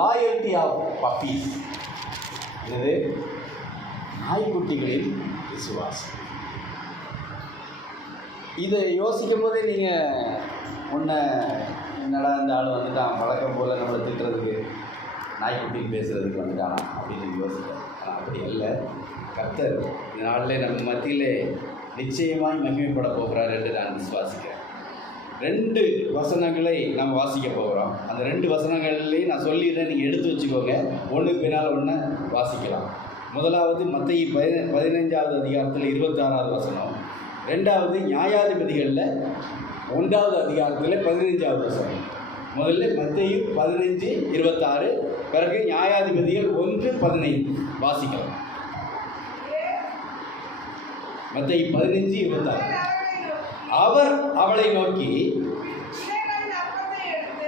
Loyalty of puppies. இது நாய்க்குட்டிகளின் விசுவாசம். இதை யோசிக்கும் போதே நீங்கள் என்னடா இந்த ஆள் வந்துட்டான், வழக்கம் போல் நம்மளை திட்டுறதுக்கு, நாய்க்குட்டின்னு பேசுகிறதுக்கு வந்துட்டானா அப்படின்னு யோசிக்கிறேன். ஆனால் அப்படி இல்லை. கர்த்தர் இந்த நாளில் நம்ம மத்தியிலே நிச்சயமாய் மகிமைப்பட போகிறார் என்று நான் விசுவாசிக்கிறேன். 2 வசனங்களை நாம் வாசிக்க போகிறோம். அந்த 2 வசனங்கள்லையும் நான் சொல்லிடுறேன், நீங்கள் எடுத்து வச்சுக்கோங்க. ஒன்றுக்கு பின்னால் ஒன்று வாசிக்கலாம். முதலாவது மத்தேயு 15வது அதிகாரத்தில் 26வது வசனம். 2வது நியாயாதிபதிகளில் 1வது அதிகாரத்தில் 15வது வசனம். முதல்ல மத்தேயு 15:26, பிறகு நியாயாதிபதிகள் 1:15 வாசிக்கலாம். மத்தேயு 15:26. அவர் அவளை நோக்கி,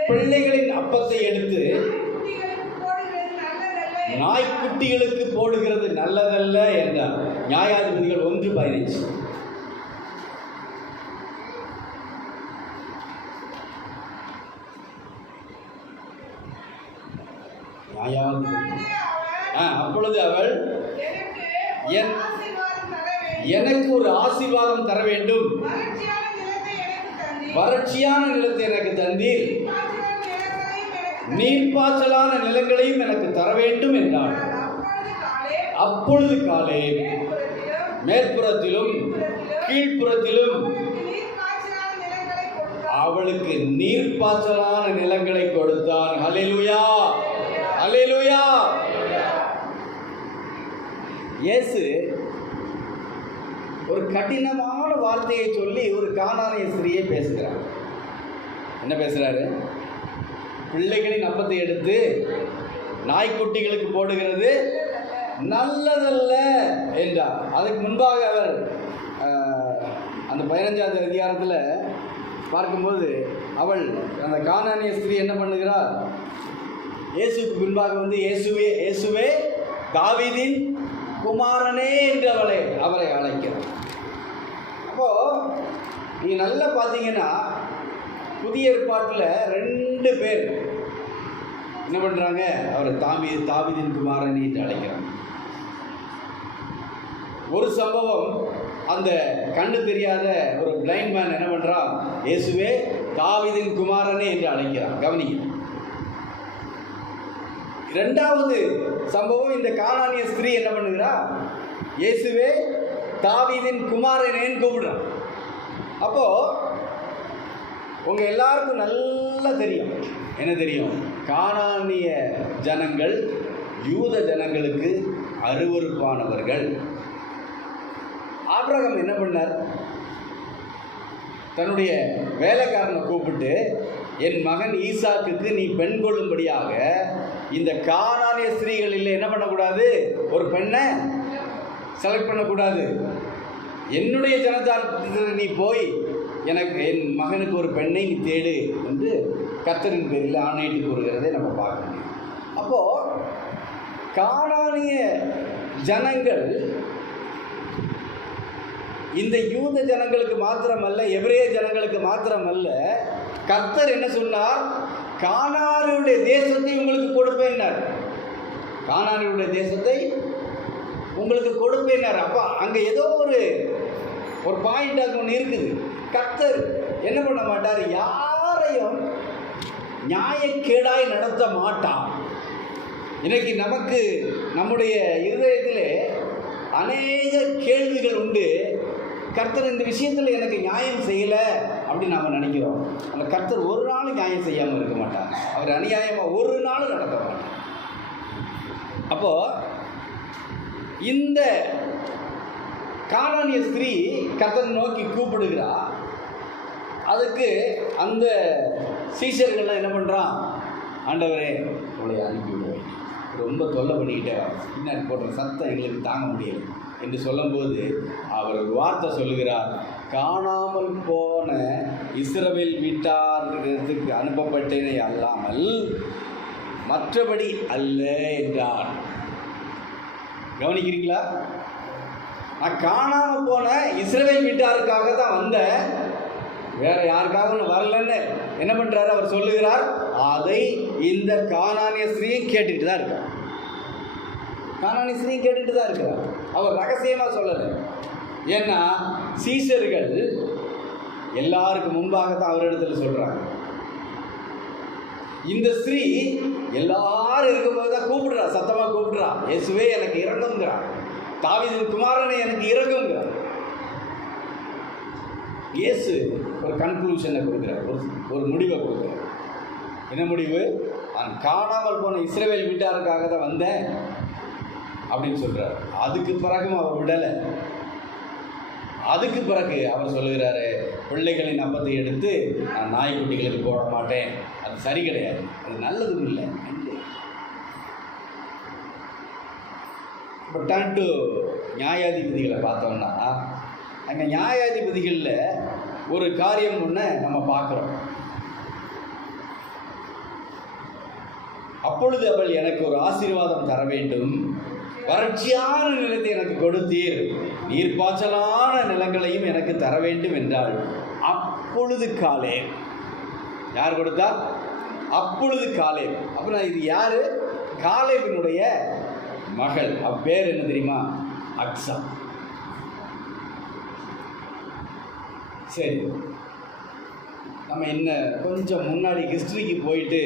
பிள்ளைகளின் அப்பத்தை எடுத்து நாய்க்குட்டிகளுக்கு போடுகிறது நல்லதல்ல என்றார். நியாயாதிபதிகள் 1:15. அப்பொழுது அவள், எனக்கு ஒரு ஆசீர்வாதம் தர வேண்டும், வறட்சியான நிலத்தை எனக்கு தந்தீர், நீர்ப்பாய்ச்சலான நிலங்களையும் எனக்கு தர வேண்டும் என்றாள். அப்பொழுது காலே மேற்புறத்திலும் கீழ்ப்புறத்திலும் அவளுக்கு நீர்ப்பாய்ச்சலான நிலங்களை கொடுத்தான். ஹல்லேலூயா, ஹல்லேலூயா. இயேசு ஒரு கடினமான வார்த்தையை சொல்லி ஒரு கானானிய ஸ்திரியை பேசுகிறார். என்ன பேசுகிறாரு? பிள்ளைகளின் அப்பத்தை எடுத்து நாய்க்குட்டிகளுக்கு போடுகிறது நல்லதல்ல என்றார். அதுக்கு முன்பாக அவர் அந்த 15வது அதிகாரத்தில் பார்க்கும்போது அவள், அந்த கானானிய ஸ்திரீ என்ன பண்ணுகிறார்? இயேசுக்கு முன்பாக வந்து, இயேசுவே தாவீதின் குமாரனே என்று அவரை அழைக்கிறார். அப்போது நீங்கள் நல்லா பார்த்தீங்கன்னா புதிய ஏற்பாட்டில் 2 பேர் என்ன பண்ணுறாங்க? அவரை தாவீதின் குமாரனே என்று அழைக்கிறாங்க. ஒரு சம்பவம், அந்த கண்ணு தெரியாத ஒரு பிளைண்ட் மேன் என்ன பண்ணுறான்? இயேசுவே தாவீதின் குமாரனே என்று அழைக்கிறான். கவனிக்க. 2வது சம்பவம், இந்த கானானிய ஸ்திரீ என்ன பண்ணுகிறா? இயேசுவே தாவீதின் குமாரனேன்னு கூப்பிடுறான். அப்போ உங்க எல்லாருக்கும் நல்லா தெரியும், என்ன தெரியும்? கானானிய ஜனங்கள் யூத ஜனங்களுக்கு அருவருப்பானவர்கள். ஆபிரகாம் என்ன பண்ணார்? தன்னுடைய வேலைக்காரனை கூப்பிட்டு, என் மகன் ஈசாக்குக்கு நீ பெண் கொள்ளும்படியாக இந்த கானானிய ஸ்திரீகளில் என்ன பண்ணக்கூடாது? ஒரு பெண்ணை செலக்ட் பண்ணக்கூடாது. என்னுடைய ஜனதாரத்தில் நீ போய் எனக்கு என் மகனுக்கு ஒரு பெண்ணை நீ தேடு என்று கர்த்தரின் பேரில் ஆணையிட்டு கூறுகிறதை நம்ம பார்க்க முடியும். அப்போது கானானிய ஜனங்கள் இந்த யூத ஜனங்களுக்கு மாத்திரமல்ல, எபிரேய ஜனங்களுக்கு மாத்திரமல்ல, கர்த்தர் என்ன சொன்னார்? கானானியுடைய தேசத்தை உங்களுக்கு கொடுப்பேன்னார். கானானியுடைய தேசத்தை உங்களுக்கு கொடுப்பேன்னார். அப்போ அங்கே ஏதோ ஒரு பாயிண்ட் அங்கே ஒன்று இருக்குது. கர்த்தர் என்ன பண்ண மாட்டார்? யாரையும் நியாயக்கேடாய் நடத்த மாட்டான். இன்னைக்கு நமக்கு நம்முடைய இருதயத்திலே அநேக கேள்விகள் உண்டு. கர்த்தர் இந்த விஷயத்தில் எனக்கு நியாயம் செய்யலை அப்படின்னு நாம் நினைக்கிறோம். அந்த கர்த்தர் ஒரு நாள் நியாயம் செய்யாமல் இருக்க மாட்டார். அவர் அநியாயமாக ஒரு நாள் நடத்த மாட்டார். அப்போது இந்த கானானிய ஸ்திரீ கர்த்தரை நோக்கி கூப்பிடுகிறா. அதுக்கு அந்த சீஷர்கள்லாம் என்ன பண்ணுறான்? ஆண்டவரே உங்களை அனுப்பிவிடுவேன், ரொம்ப தொல்லை பண்ணிக்கிட்டே பின்னாடி போடுற சத்தம் எங்களுக்கு தாங்க முடியலை என்று சொல்லும்போது அவர் ஒரு வார்த்தை சொல்லுகிறார். காணாமல் போன இஸ்ரவேல் வீட்டாருக்கு அனுப்பப்பட்டேனே அல்லாமல் மற்றபடி அல்ல என்றார். கவனிக்கிறீங்களா? நான் காணாமல் போன இஸ்ரவேல் வீட்டாருக்காக தான் வந்தேன், வேற யாருக்காக வரலன்னு என்ன பண்றாரு? அவர் சொல்லுகிறார். அதை இந்த கானானிய ஸ்திரீயும் கேட்டுக்கிட்டு தான் இருக்கார். கானானிய ஸ்திரீயும் கேட்டுட்டு தான் இருக்கிறார். அவர் ரகசியமாக சொல்லலை. ஏன்னா சீஷர்கள் எல்லாருக்கும் முன்பாகத்தான் அவரிடத்தில் சொல்றாங்க. இந்த ஸ்திரீ எல்லாரும் இருக்கும்போது தான் கூப்பிடுறா, சத்தமா கூப்பிடுறா, இயேசுவே எனக்கு இறங்குங்கிறா, தாவீதின் குமாரனை எனக்கு இறங்குங்கிறா. இயேசு ஒரு கன்க்ளூஷனை கொடுக்குறார், ஒரு முடிவை கொடுக்குறார். என்ன முடிவு? நான் காணாமல் போன இஸ்ரவேல் வீட்டாருக்காக தான் வந்தேன் அப்படின்னு சொல்றார். அதுக்கு பிறகும் அவர் விடலை. அதுக்கு பிறகு அவர் சொல்லுகிறாரு, பிள்ளைகளின் அப்பத்தை எடுத்து நான் நாய்க்குட்டிகளுக்கு போட மாட்டேன், அது சரி கிடையாது, அது நல்லதும் இல்லை. இப்போ டர்ன் டு நியாயாதிபதிகளை பார்த்தோம்னா, அங்கே நியாயாதிபதிகளில் ஒரு காரியம் ஒன்று நம்ம பார்க்குறோம். அப்பொழுது அவள் எனக்கு ஒரு ஆசீர்வாதம் தர வேண்டும், வறட்சியான நிலத்தை எனக்கு கொடுத்தீர், நீர்ப்பாய்ச்சலான நிலங்களையும் எனக்கு தர வேண்டும் என்றாள். அப்பொழுது காலேப். யார் கொடுத்தா? அப்பொழுது காலேப். அப்புறம் இது யாரு? காலேபினுடைய மகள். அவ பேர் என்ன தெரியுமா? அக்சா. சரி, நம்ம என்ன கொஞ்சம் முன்னாடி ஹிஸ்டரிக்கு போயிட்டு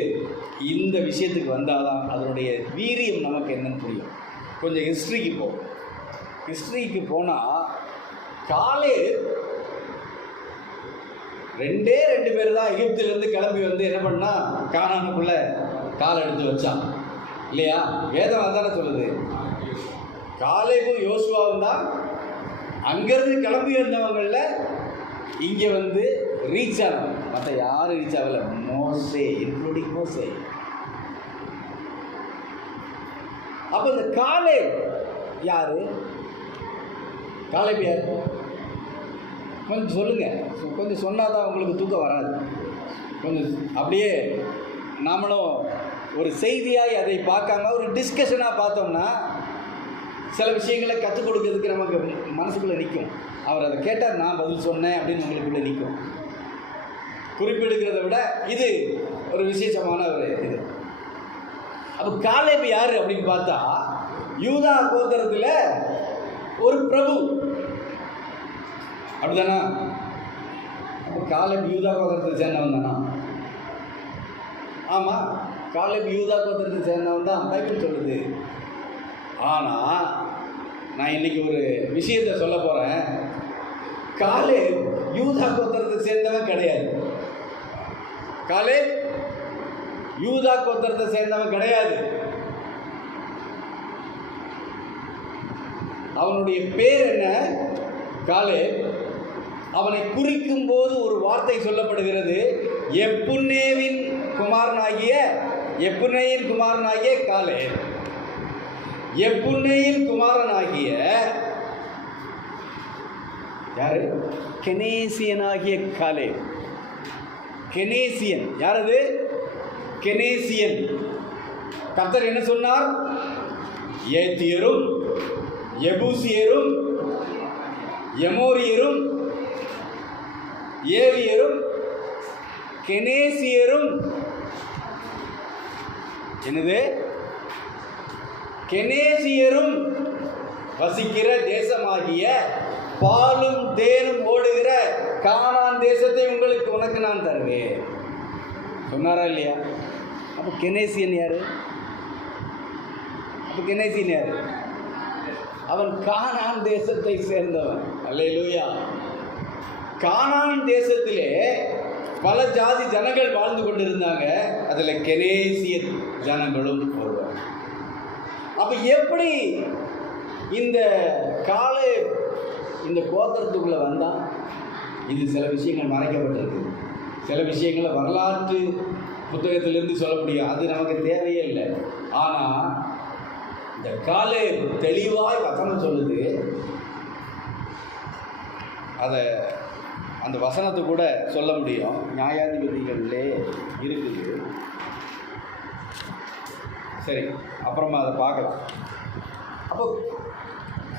இந்த விஷயத்துக்கு வந்தாதான் அதனுடைய வீரியம் நமக்கு என்னன்னு புரியும். கொஞ்சம் ஹிஸ்டரிக்கு போனால் காலேப் ரெண்டு பேர் தான் எகிப்திலிருந்து கிளம்பி வந்து என்ன பண்ணா, கானானுக்குள்ள கால் எடுத்து வச்சான் இல்லையா? வேதம் அதானே சொல்லுது. காலேபும் யோசுவாவும் தான் அங்கேருந்து கிளம்பி வந்தவங்களில் இங்கே வந்து ரீச் ஆகும். மற்ற யாரும் ரீச் ஆகல. மோசே, இன்க்ளூடிங் மோசே. அப்போ இந்த காலேப் யாரு? காலேப் யாரு? கொஞ்சம் சொல்லுங்க. கொஞ்சம் சொன்னாதான் உங்களுக்கு தூக்கம் வராது. கொஞ்சம் அப்படியே நாமளும் ஒரு செய்தியாய் அதை பார்க்காம ஒரு டிஸ்கஷனாக பார்த்தோம்னா சில விஷயங்களை கற்றுக் கொடுக்கறதுக்கு நமக்கு மனசுக்குள்ளே நிற்கும். அவர் அதை கேட்டால் நான் பதில் சொன்னேன் அப்படின்னு உங்களுக்குள்ளே நிற்கும். குறிப்பெடுக்கிறத விட இது ஒரு விசேஷமான ஒரு இது. அப்போ காலேப் யார் அப்படின்னு பார்த்தா, யூதா கோத்திரத்தில் ஒரு பிரபு, அப்படிதானா? அப்போ காலேப் யூதா கோத்திரத்தை சேர்ந்தவன் தானா? ஆமாம், காலேப் யூதா கோத்திரத்தை சேர்ந்தவன் தான் பைபிள் சொல்லுது. ஆனால் நான் இன்னைக்கு ஒரு விஷயத்தை சொல்ல போகிறேன். காலேப் யூதா கோத்திரத்தை சேர்ந்தவன் கிடையாது. காலேப் யூதா கோத்திரத்தை சேர்ந்தவன் கிடையாது. அவனுடைய பேர் என்ன? காலேப். அவனை குறிக்கும் போது ஒரு வார்த்தை சொல்லப்படுகிறது. எப்புன்னேயின் குமாரனாகிய காலேப். எப்புன்னேயின் குமாரனாகிய யாரு? கெனேசியனாகிய காலேப். கெனேசியன் யாரது? கெனேசியன். கர்த்தர் என்ன சொன்னார்? ஏத்தியரும் எபூசியரும் எமோரியரும் ஏவியரும் கெனேசியரும், என்னது? கெனேசியரும் வசிக்கிற தேசமாகிய பாலும் தேனும் ஓடுகிற கானான் தேசத்தை உனக்கு நான் தருவேன் சொன்னாரா இல்லையா? அப்போ கெனேசியன் யாரு? அவன் கானான் தேசத்தை சேர்ந்தவன். அல்லேலூயா. கானான் தேசத்திலே பல ஜாதி ஜனங்கள் வாழ்ந்து கொண்டிருந்தாங்க. அதில் கெனேசிய ஜனங்களும் ஒருவர். அப்போ எப்படி இந்த காலேப் இந்த கோத்திரத்துக்குள்ளே வந்தான்? இது சில விஷயங்கள் மறைக்கப்பட்டிருக்கு. சில விஷயங்களை வரலாற்று புத்தகத்திலிருந்து சொல்ல முடியும், அது நமக்கு தேவையே இல்லை. ஆனால் இந்த காலேப் தெளிவாய் வசனம் சொல்லுது. அதை அந்த வசனத்தை கூட சொல்ல முடியும். நியாயாதிபதிகளிலே இருக்குது. சரி, அப்புறமா அதை பார்க்கலாம். அப்போ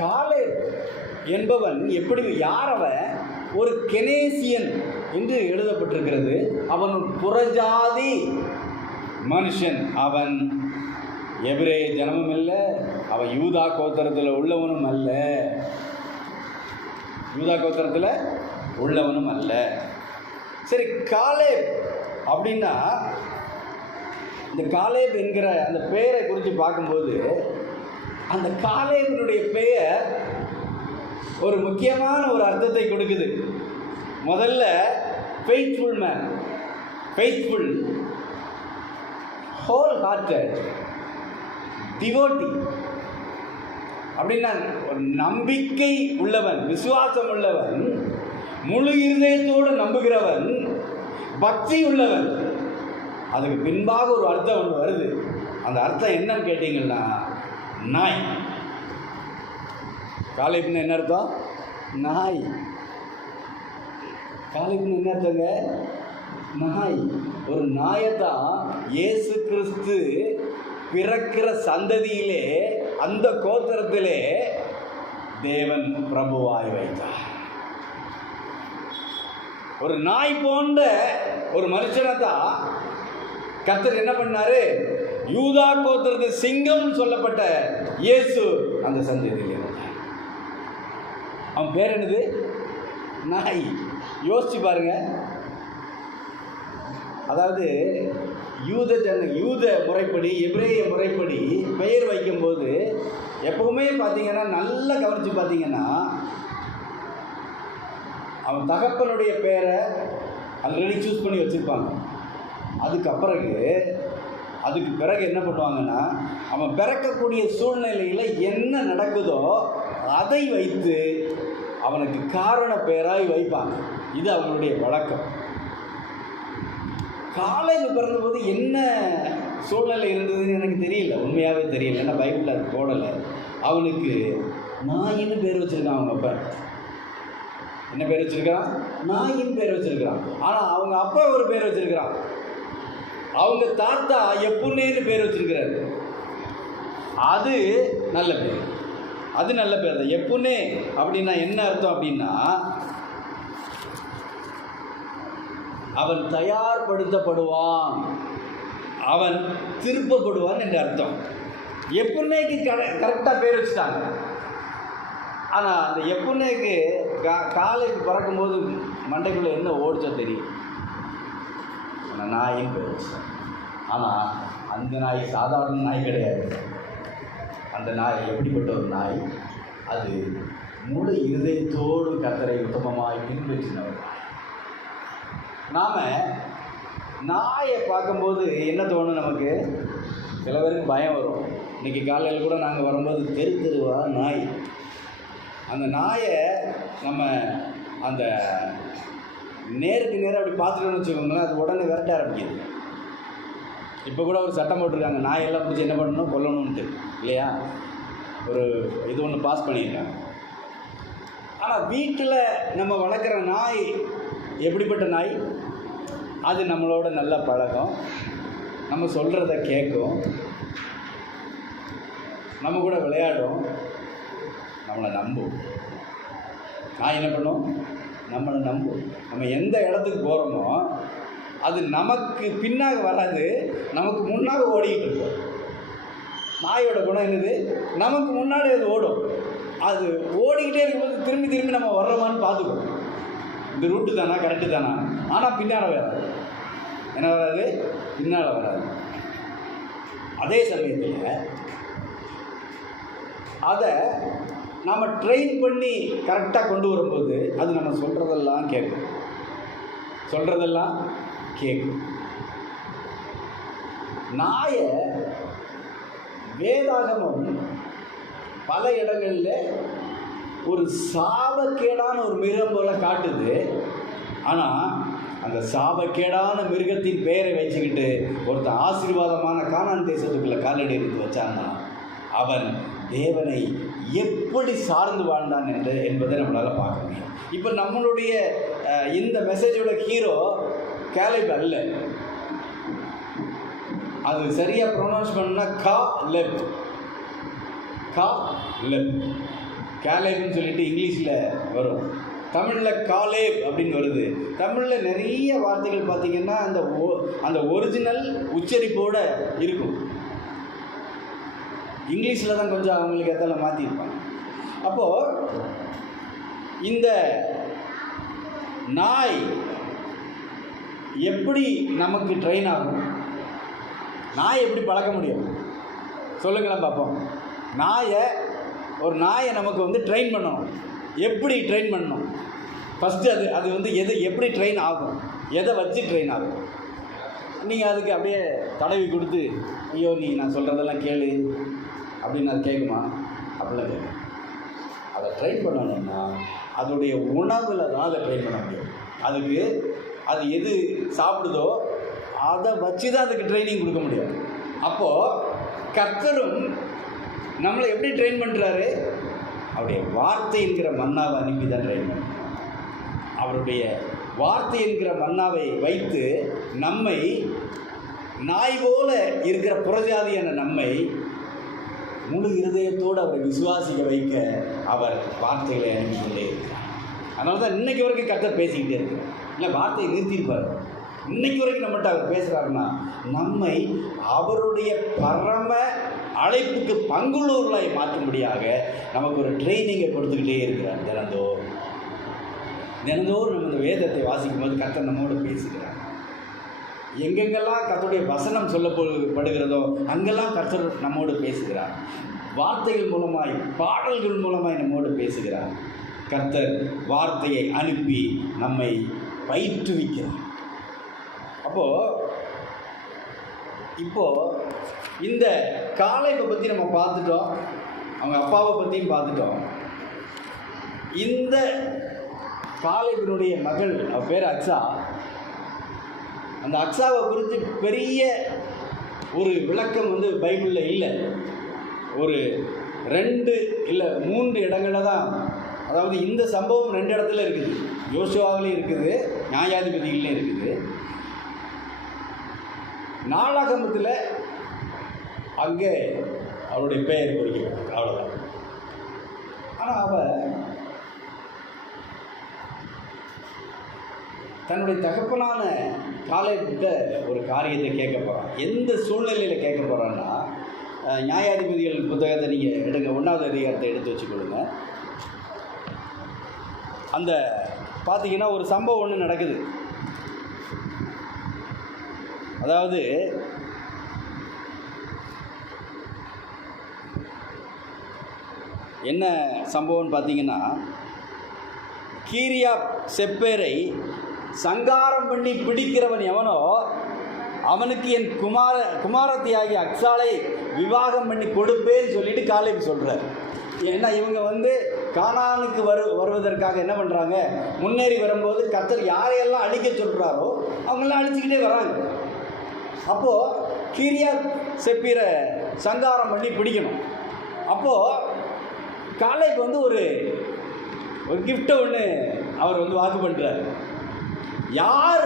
காலேப் என்பவன் எப்படி, யார் அவன்? ஒரு கெனேசியன். என்று எழுதப்பட்டிருக்கிறது. அவன் புறஜாதி மனுஷன், அவன் எபிரேய ஜனமும் இல்லை, அவன் யூதா கோத்திரத்தில் உள்ளவனும் அல்ல, யூதா கோத்திரத்தில் உள்ளவனும் அல்ல. சரி, காலேப் அப்படின்னா, இந்த காலேப் என்கிற அந்த பெயரை குறித்து பார்க்கும்போது, அந்த காலேபினுடைய பெயர் ஒரு முக்கியமான ஒரு அர்த்தத்தை கொடுக்குது. முதல்ல faithful man, faithful, whole hearted, devotee அப்படின்னா நம்பிக்கை உள்ளவன், விசுவாசம் உள்ளவன், முழு இருதயத்தோடு நம்புகிறவன், பக்தி உள்ளவன். அதுக்கு பின்பாக ஒரு அர்த்தம் ஒன்று வருது. அந்த அர்த்தம் என்னன்னு கேட்டீங்கன்னா, நாய். காலேப்னு என்ன அர்த்தம்? நாய். காலேப்னு என்ன அர்த்தங்க? நாய். ஒரு நாயைத்தான் இயேசு கிறிஸ்து பிறக்கிற சந்ததியிலே, அந்த கோத்திரத்திலே தேவன் பிரபுவாய் வைத்தார். ஒரு நாய் போன்ற ஒரு மனுஷனை தான் கர்த்தர் என்ன பண்ணாரு? யூதா கோத்திரத்து சிங்கம் சொல்லப்பட்ட இயேசு அந்த சந்ததியிலே வந்தார். அவன் பேர் என்னது? நாய். யோசிச்சு பாருங்க. அதாவது யூத முறைப்படி, எபிரேய முறைப்படி பெயர் வைக்கும்போது எப்பவுமே பார்த்தீங்கன்னா, நல்லா கவனித்து பார்த்தீங்கன்னா, அவன் தகப்பனுடைய பேரை ஆல்ரெடி சூஸ் பண்ணி வச்சுருப்பாங்க. அதுக்கு பிறகு என்ன பண்ணுவாங்கன்னா, அவன் பிறக்கக்கூடிய சூழ்நிலையில் என்ன நடக்குதோ அதை வைத்து அவனுக்கு காரண பெயராய் வைப்பாங்க. இது அவனுடைய வழக்கம். காலேப் பிறந்தபோது என்ன சூழ்நிலை இருந்ததுன்னு எனக்கு தெரியல, உண்மையாகவே தெரியல. ஏன்னா பைபிளில் அது போடலை. அவனுக்கு நாயின்னு பேர் வச்சுருக்கான். அவங்க அப்பா என்ன பேர் வச்சுருக்கான்? நாயின்னு பேர் வச்சுருக்கிறான். ஆனால் அவங்க அப்பா ஒரு பேர் வச்சுருக்கிறான். அவங்க தாத்தா எப்புன்னேன்னு பேர் வச்சுருக்கிறாரு. அது நல்ல பேர், அது நல்ல பேர் தான். எப்புன்னே அப்படின்னா என்ன அர்த்தம் அப்படின்னா, அவன் தயார்படுத்தப்படுவான், அவன் திருப்பப்படுவான் என்று அர்த்தம். எப்புன்னேக்கு கரெக்டாக பேர் வச்சுட்டாங்க. ஆனால் அந்த எப்புன்னேக்கு காலேஜ் பறக்கும்போது மண்டைக்குள்ளே என்ன ஓடிச்சோ தெரியும், ஆனால் நாயின்னு பேர் வச்சுட்டாங்க. ஆனால் அந்த நாய் சாதாரண நாய் கிடையாது. அந்த நாய் எப்படிப்பட்ட ஒரு நாய்? அது முழு இருதயத்தோடு கர்த்தரை உத்தமமாய் பின்பற்றினவர். நாம் நாயை பார்க்கும்போது என்ன தோணும் நமக்கு? சில பேருக்கு பயம் வரும். இன்றைக்கி காலையில் கூட நாங்கள் வரும்போது தெருவா நாய். அந்த நாயை நம்ம அந்த நேருக்கு நேராக அப்படி பார்த்துட்டோன்னு வச்சுக்கோங்களேன், அது உடனே விரட்ட ஆரம்பிக்குது. இப்போ கூட ஒரு சட்டம் போட்டிருக்காங்க, நாயெல்லாம் பிடிச்சி என்ன பண்ணணும், கொல்லணுன்ட்டு, இல்லையா? ஒரு இது ஒன்று பாஸ் பண்ணியிருக்காங்க. ஆனால் வீட்டில் நம்ம வளர்க்குற நாய் எப்படிப்பட்ட நாய்? அது நம்மளோட நல்ல பழக்கம், நம்ம சொல்கிறத கேட்கும், நம்ம கூட விளையாடும், நம்மளை நம்பும். நாய் என்ன பண்ணும்? நம்மளை நம்பும். நம்ம எந்த இடத்துக்கு போகிறோமோ அது நமக்கு பின்னாக வராது, நமக்கு முன்னாக ஓடிக்கிட்டு இருக்கும். நாயோட குணம் என்னது? நமக்கு முன்னாடி அது ஓடும். அது ஓடிக்கிட்டே இருக்கும்போது திரும்பி திரும்பி நம்ம வர்றோமான்னு பார்த்துக்கணும். இந்த ரூட்டு தானா, கரெக்டு தானா? ஆனால் பின்னால் வராது. என்ன வராது? பின்னால் வராது. அதே சமயத்தில் அதை நாம் ட்ரெயின் பண்ணி கரெக்டாக கொண்டு வரும்போது அது நம்ம சொல்கிறதெல்லாம் கேட்கும், சொல்கிறதெல்லாம் கேட்கும். நாயை வேதாகமம் பல இடங்களில் ஒரு சாபக்கேடான ஒரு மிருகம் போல காட்டுது. ஆனால் அந்த சாபக்கேடான மிருகத்தின் பெயரை வச்சுக்கிட்டு ஒருத்தன் ஆசீர்வாதமான கானான் தேசத்துக்குள்ளே காலடி எடுத்து வச்சான்னா அவன் தேவனை எப்படி சார்ந்து வாழ்ந்தான் என்பதை நம்மளால் பார்க்க முடியும். இப்போ நம்மளுடைய இந்த மெசேஜோட ஹீரோ காலேப் அல்ல. அது சரியாக ப்ரொனவுன்ஸ் பண்ணா காலேப், காலேப். காலேப்னு சொல்லிட்டு இங்கிலீஷில் வரும். தமிழில் காலேப் அப்படின்னு வருது. தமிழில் நிறைய வார்த்தைகள் பார்த்திங்கன்னா அந்த ஒரிஜினல் உச்சரிப்போடு இருக்கும். இங்கிலீஷில் தான் கொஞ்சம் அவங்களுக்கு எதால மாற்றிருப்பாங்க. அப்போது இந்த நாய் எப்படி நமக்கு ட்ரெயின் ஆகும்? நாய் எப்படி பழக்க முடியும் சொல்லுங்களேன் பார்ப்போம். ஒரு நாயை நமக்கு ட்ரெயின் பண்ணணும். எப்படி ட்ரெயின் பண்ணணும்? ஃபஸ்ட்டு அது எப்படி ட்ரெயின் ஆகும்? எதை வச்சு ட்ரெயின் ஆகும்? நீங்கள் அதுக்கு அப்படியே தடவி கொடுத்து, ஐயோ நீ நான் சொல்கிறதெல்லாம் கேளு அப்படின்னு அது கேட்குமா? அப்படிலாம் கேட்கும். அதை ட்ரெயின் பண்ணணும்னா அதோடைய உணவில் தான் அதை ட்ரெயின் பண்ண முடியும். அதுக்கு அது எது சாப்பிடுதோ அதை வச்சு தான் அதுக்கு ட்ரைனிங் கொடுக்க முடியும். அப்போது கர்த்தரும் நம்மளை எப்படி ட்ரெயின் பண்ணுறாரு? அவருடைய வார்த்தை என்கிற மன்னாவை அனுப்பி தான் ட்ரெயின் பண்ணுறாரு. அவருடைய வார்த்தை என்கிற மன்னாவை வைத்து நம்மை, நாய் போல இருக்கிற புறஜாதியான நம்மை முழு இருதயத்தோடு அவரை விசுவாசிக்க வைக்க அவர் வார்த்தைகளை அனுப்பி கொண்டே இருக்கிறார். அதனால தான் இன்றைக்கு வரைக்கும் கர்த்தர் பேசிக்கிட்டே இருக்கிறார். இல்லை வார்த்தையை நிறுத்தியிருப்பார். இன்றைக்கு வரைக்கும் நம்மகிட்ட அவர் பேசுகிறாருன்னா நம்மை அவருடைய பரம அழைப்புக்கு பங்குள்ளவர்களாய் மாற்றும்படியாக நமக்கு ஒரு ட்ரைனிங்கை கொடுத்துக்கிட்டே இருக்கிறார். தினந்தோறும் நம்ம இந்த வேதத்தை வாசிக்கும் போது கர்த்தர் நம்மோடு பேசுகிறார். எங்கெங்கெல்லாம் கர்த்தருடைய வசனம் சொல்லப்படுகிறதோ அங்கெல்லாம் கர்த்தர் நம்மோடு பேசுகிறார். வார்த்தைகள் மூலமாய், பாடல்கள் மூலமாய் நம்மோடு பேசுகிறார். கர்த்தர் வார்த்தையை அனுப்பி நம்மை பயிற்றுவிக்கிறார். இப்போது இந்த காலேபை பற்றி நம்ம பார்த்துட்டோம், அவங்க அப்பாவை பற்றியும் பார்த்துட்டோம். இந்த காலேபினுடைய மகள், அவ பேர் அக்ஸா. அந்த அக்ஸாவை குறித்து பெரிய ஒரு விளக்கம் பைபிளில் இல்லை. ஒரு 2 இல்லை 3 இடங்களில் தான், அதாவது இந்த சம்பவம் 2 இடத்துல இருக்குது. யோசுவாவிலையும் இருக்குது, நியாயாதிபதிகள்லையும் இருக்குது. நாளாகமத்தில் அங்கே அவருடைய பெயர் குறிக்கப்பட்டிருக்கு, அவ்வளோதான். ஆனால் அவள் தன்னுடைய தகப்பனான காலேபிட்ட ஒரு காரியத்தை கேட்க போகிறான். எந்த சூழ்நிலையில் கேட்க போகிறான்னா, நியாயாதிபதிகள் புத்தகத்தை நீங்கள் எடுங்க, 1வது அதிகாரத்தை எடுத்து வச்சுக்கொள்ளுங்க. அந்த பார்த்தீங்கன்னா ஒரு சம்பவம் ஒன்று நடக்குது. அதாவது என்ன சம்பவம்னு பார்த்தீங்கன்னா, கீரியா செப்பேரை சங்காரம் பண்ணி பிடிக்கிறவன் எவனோ அவனுக்கு என் குமாரத்தியாகிய அக்ஸாலை விவாகம் பண்ணி கொடுப்பேன்னு சொல்லிட்டு காலேப் சொல்கிறார். ஏன்னா இவங்க கானானுக்கு வருவதற்காக என்ன பண்ணுறாங்க, முன்னேறி வரும்போது கர்த்தர் யாரையெல்லாம் அழிக்க சொல்கிறாரோ அவங்களாம் அழிச்சிக்கிட்டே வராங்க. அப்போது கீரியா செப்பீரை சங்காரம் பண்ணி பிடிக்கணும். அப்போது காலேப் ஒரு கிஃப்ட்டை ஒன்று அவர் வாக்கு பண்ணுறார். யார்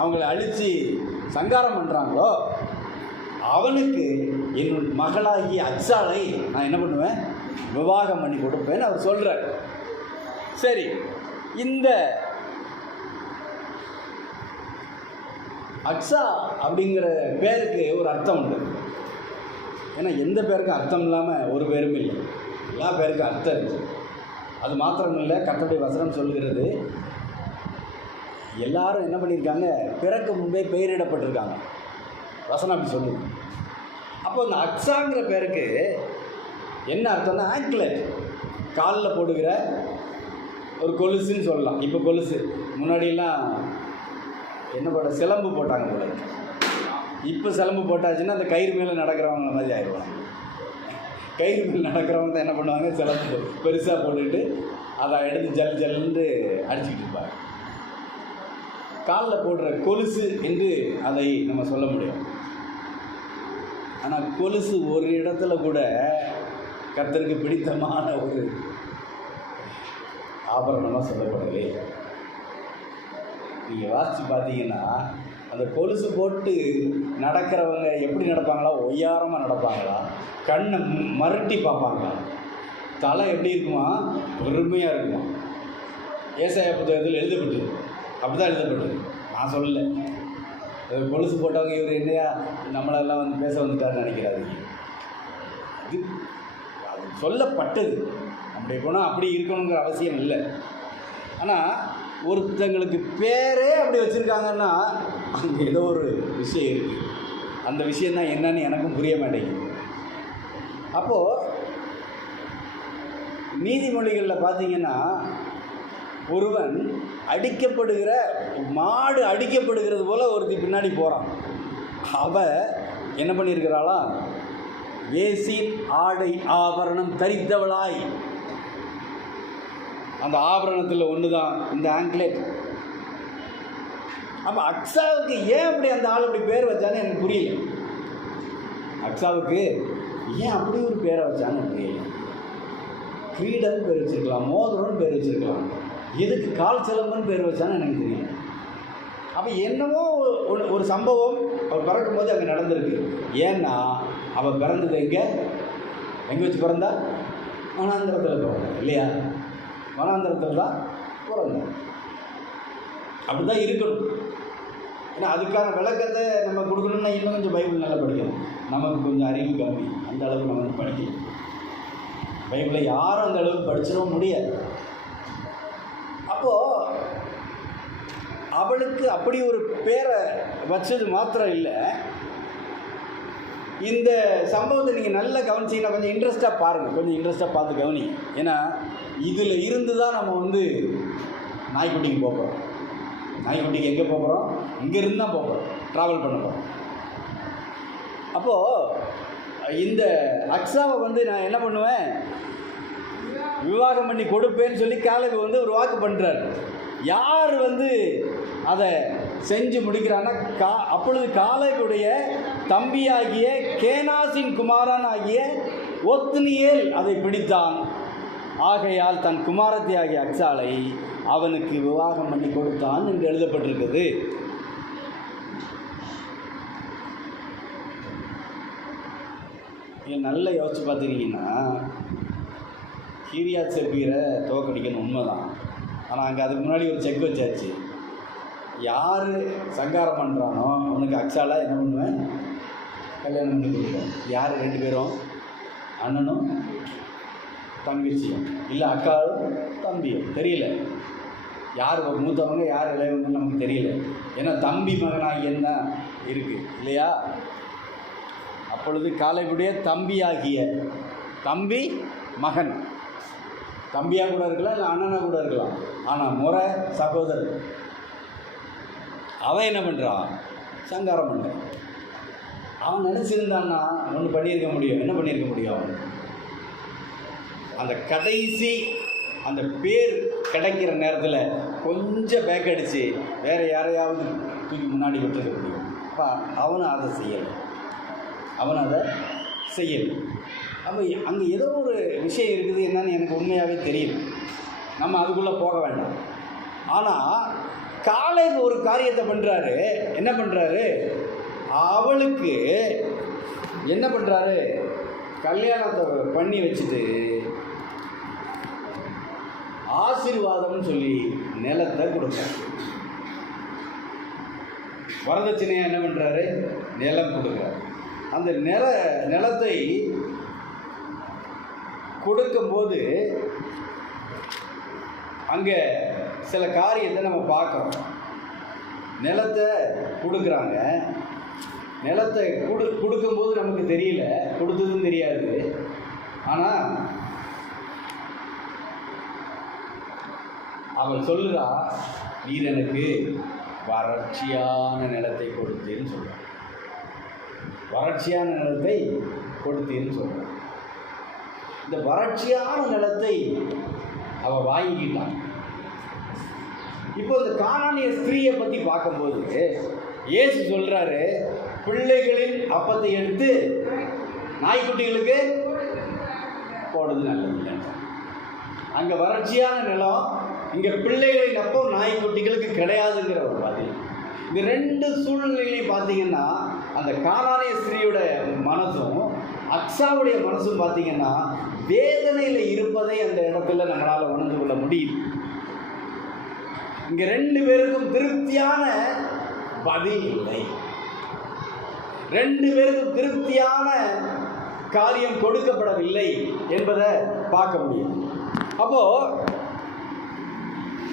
அவங்கள அழித்து சங்காரம் பண்ணுறாங்களோ அவனுக்கு என் மகளாகிய அக்ஸாலை நான் என்ன பண்ணுவேன், விவாகம் பண்ணி கொடுப்பேன்னு அவர் சொல்கிறார். சரி, இந்த அக்ஸா அப்படிங்கிற பேருக்கு ஒரு அர்த்தம் உண்டு. ஏன்னா எந்த பேருக்கும் அர்த்தம் இல்லாமல் ஒரு பேரும் இல்லை, எல்லா பேருக்கும் அர்த்தம் இருக்குது. அது மாத்திரம் இல்லை, கர்த்தருடைய வசனம் சொல்லுகிறது, எல்லாரும் என்ன பண்ணியிருக்காங்க, பிறக்க முன்பே பெயரிடப்பட்டிருக்காங்க. வசனம் அப்படி சொல்லுது. அப்போ இந்த அக்ஸாங்கிற பேருக்கு என்ன அர்த்தம்னா, ஆங்க்லெட், காலில் போடுகிற ஒரு கொலுசுன்னு சொல்லலாம். இப்போ கொலுசு, முன்னாடியெல்லாம் என்ன சிலம்பு போட்டாங்க போல. இப்போ சிலம்பு போட்டாச்சுன்னா அந்த கயிறு மேலே நடக்கிறவங்க மாதிரி ஆயிடுவாங்க. கயிறு மேலே நடக்கிறவங்க தான் என்ன பண்ணுவாங்க, சிலம்பு பெருசாக போட்டுட்டு அதை எடுத்து ஜல் ஜல்லுன்னு அடிச்சுக்கிட்டு இருப்பாங்க. காலில் போடுற கொலுசு என்று அதை நம்ம சொல்ல முடியும். ஆனால் கொலுசு ஒரு இடத்துல கூட கர்த்தருக்கு பிடித்தமான ஒரு ஆபரணமாக சொல்லப்படவே. நீங்கள் வாசித்து பார்த்தீங்கன்னா அந்த கொலுசு போட்டு நடக்கிறவங்க எப்படி நடப்பாங்களா, ஒய்யாரமாக நடப்பாங்களா, கண்ணை மறுட்டி பார்ப்பாங்களா, தலை எப்படி இருக்குமா, பெருமையாக இருக்குமா. ஏசாயா புத்தகத்தில் எழுதப்பட்டது. அப்படி தான் எழுதப்பட்டது, நான் சொல்லலை. கொலுசு போட்டவங்க இவர் என்னையா நம்மளெல்லாம் வந்து பேச வந்துட்டாருன்னு நினைக்கிறாதீங்க. அது அது சொல்லப்பட்டது. நம்முடைய குணம் அப்படி இருக்கணுங்கிற அவசியம் இல்லை. ஆனால் ஒருத்தங்களுக்கு பேரே அப்படி வச்சுருக்காங்கன்னா அங்கே ஏதோ ஒரு விஷயம் இருக்குது. அந்த விஷயந்தான் என்னன்னு எனக்கும் புரிய மாட்டேங்குது. அப்போது நீதிமொழிகளில் பார்த்தீங்கன்னா, ஒருவன் அடிக்கப்படுகிற மாடு அடிக்கப்படுகிறது போல் ஒருத்தி பின்னாடி போகிறான். அவ என்ன பண்ணியிருக்கிறாளா? வேசி ஆடை ஆபரணம் தரித்தவளாய். அந்த ஆபரணத்தில் ஒன்று தான் இந்த ஆங்க்லேட். அப்போ அக்ஸாவுக்கு ஏன் அப்படி அந்த ஆள் அப்படி பேர் வச்சான்னு எனக்கு புரியல. அக்ஸாவுக்கு ஏன் அப்படி ஒரு பேரை வச்சான்னு எனக்கு புரியல. கிரீடன்னு பேர் வச்சுருக்கலாம், மோதிரம்னு பேர் வச்சுருக்கலாம், எதுக்கு கால் சிலம்புன்னு பேர் வச்சான்னு எனக்கு தெரியல. அப்போ என்னவோ ஒரு சம்பவம் அவர் பிறக்கும்போது அங்கே நடந்திருக்கு. ஏன்னா அவள் பிறந்தது எங்கே வச்சு பிறந்தா? வனாந்திரத்தில் பிறந்தா இல்லையா? வனாந்திரத்தில் தான் பிறந்தா. அப்படி தான் இருக்கணும். ஏன்னா அதுக்கான விளக்கத்தை நம்ம கொடுக்கணும்னா இன்னும் கொஞ்சம் பைபிள் நல்லா படிக்கணும். நமக்கு கொஞ்சம் அறிவு கம்மி, அந்த அளவுக்கு நம்ம வந்து படிக்கணும். பைபிளை யாரும் அந்த அளவுக்கு படிச்சிடவும் முடியாது. அப்போது அவளுக்கு அப்படி ஒரு பேரை வச்சது மாத்திரம் இல்லை, இந்த சம்பவத்தை நீங்கள் நல்லா கவனிச்சிங்கன்னா கொஞ்சம் இன்ட்ரெஸ்ட்டாக பாருங்கள், கொஞ்சம் இன்ட்ரெஸ்ட்டாக பார்த்து கவனிங்க. ஏன்னா இதில் இருந்து தான் நம்ம வந்து நாய்க்குட்டிக்கு போகிறோம். நாய்க்குட்டிக்கு எங்கே போகிறோம்? இங்கேருந்து தான் போகிறோம், ட்ராவல் பண்ண போகிறோம். அப்போது இந்த அக்ஸாவை வந்து நான் என்ன பண்ணுவேன், விவாகம் பண்ணி கொடுப்பேன்னு சொல்லி காலேப் வந்து ஒரு வாக்கு பண்ணுறார். யார் வந்து அதை செஞ்சு முடிக்கிறான்னா, அப்பொழுது காலேபுடைய தம்பியாகிய கேனாசின் குமாரன் ஆகிய ஒத்னியேல் அதை பிடித்தான். ஆகையால் தன் குமாரத்தி ஆகிய அக்ஸாலை அவனுக்கு விவாகம் பண்ணி கொடுத்தான் என்று எழுதப்பட்டிருக்குது. நீங்கள் நல்லா யோசிச்சு பார்த்துருக்கீங்கன்னா, கீரியாத் செப்பீரை தோக்கடிக்கணும் உண்மைதான். ஆனால் அங்கே அதுக்கு முன்னாடி ஒரு செக் வச்சாச்சு. யார் சங்காரம் பண்ணுறானோ அவனுக்கு அக்ஸாலா என்ன பண்ணுவேன், கல்யாணம் பண்ணி கொடுப்பேன். யார்? 2 பேரும், அண்ணனும் தங்கச்சியும், இல்லை அக்காவும் தம்பியும். தெரியல யார் மூத்தவங்க யார் இளையவங்கன்னு நமக்கு தெரியல. ஏன்னா தம்பி மகனாகியன்னு தான் இருக்குது இல்லையா? அப்பொழுது காலேபுடைய தம்பியாகிய, தம்பி மகன், தம்பியாக கூட இருக்கலாம், இல்லை அண்ணனாக கூட இருக்கலாம், ஆனால் முறை சகோதரர். அவன் என்ன பண்ணுறான்? சங்காரம் பண்ணுறான். அவன் நினச்சிருந்தான்னா ஒன்று பண்ணியிருக்க முடியும். என்ன பண்ணியிருக்க முடியும்? அவன் அந்த கடைசி அந்த பேர் கிடைக்கிற நேரத்தில் கொஞ்சம் பேக் அடித்து வேறு யாரையாவது தூக்கி முன்னாடி விட்டுருக்க முடியும். அப்போ அவனும் அதை செய்யலை. அப்போ அங்கே ஏதோ ஒரு விஷயம் இருக்குது. என்னன்னு எனக்கு உண்மையாகவே தெரியும். நம்ம அதுக்குள்ளே போக வேண்டாம். ஆனால் காலேப் ஒரு காரியத்தை பண்ணுறாரு. என்ன பண்ணுறாரு? அவளுக்கு என்ன பண்ணுறாரு? கல்யாணத்தை பண்ணி வச்சுட்டு ஆசீர்வாதம்னு சொல்லி நிலத்தை கொடுக்குறாரு. வரதட்சணையாக என்ன பண்ணுறாரு? நிலம் கொடுக்குறாரு. அந்த நிலத்தை கொடுக்கும்போது அங்கே சில காரியத்தை நம்ம பார்க்குறோம். நிலத்தை கொடுக்குறாங்க. நிலத்தை கொடுக்கும்போது நமக்கு தெரியல, கொடுத்ததும் தெரியாது. ஆனால் அவள் சொல்லுறா, நீர் எனக்கு வறட்சியான நிலத்தை கொடுத்தேன்னு சொல்கிறான். வறட்சியான நிலத்தை கொடுத்தேன்னு சொல்கிறான். இந்த வறட்சியான நிலத்தை அவள் வாங்கிக்கிட்டான். இப்போ இந்த கானானிய ஸ்திரீயை பற்றி பார்க்கும்போது இயேசு சொல்கிறாரு, பிள்ளைகளின் அப்பத்தை எடுத்து நாய்க்குட்டிகளுக்கு போடுறது நல்லதில்லை. அங்கே வறட்சியான நிலம், இங்கே பிள்ளைகளின் அப்பம் நாய்க்குட்டிகளுக்கு கிடையாதுங்கிற ஒரு பதில். இந்த 2 சூழ்நிலைகளையும் பார்த்தீங்கன்னா, அந்த கானானிய ஸ்திரீயோட மனசும் அக்ஸாவுடைய மனசும் பார்த்தீங்கன்னா வேதனையில் இருப்பதை அந்த இடத்துல நம்மளால் உணர்ந்து கொள்ள முடியும். இங்க 2 பேருக்கும் திருப்தியான பதில் இல்லை. 2 பேருக்கும் திருப்தியான காரியம் கொடுக்கப்படவில்லை என்பதை பார்க்க முடியும். அப்போ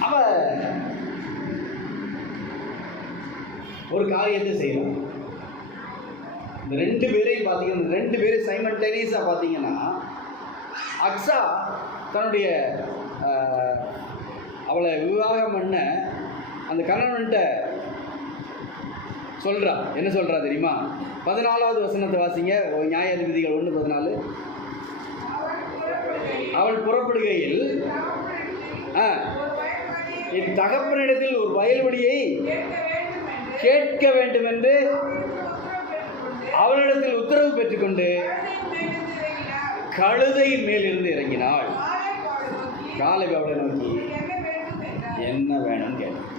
அவ ஒரு காரியத்தை செய்யலாம். இந்த 2 பேரையும் பார்த்தீங்கன்னா, 2 பேரும் சைமல்டேனியஸாக பார்த்தீங்கன்னா, அக்ஸா தன்னுடைய அவளை விவாகம் பண்ண அந்த கணவன்கிட்ட சொல்கிறா. என்ன சொல்கிறா தெரியுமா? 14வது வசனத்தை வாசிங்க. நியாயாதிபதிகள் 1:14. அவள் புறப்படுகையில் என் தகப்பனிடத்தில் ஒரு வயல்வெளியை கேட்க வேண்டும் என்று அவளிடத்தில் உத்தரவு பெற்றுக்கொண்டு கழுதையின் மேலிருந்து இறங்கினாள். காலேப் அவளை நோக்கி என்ன வேணும்னு கேட்டான்.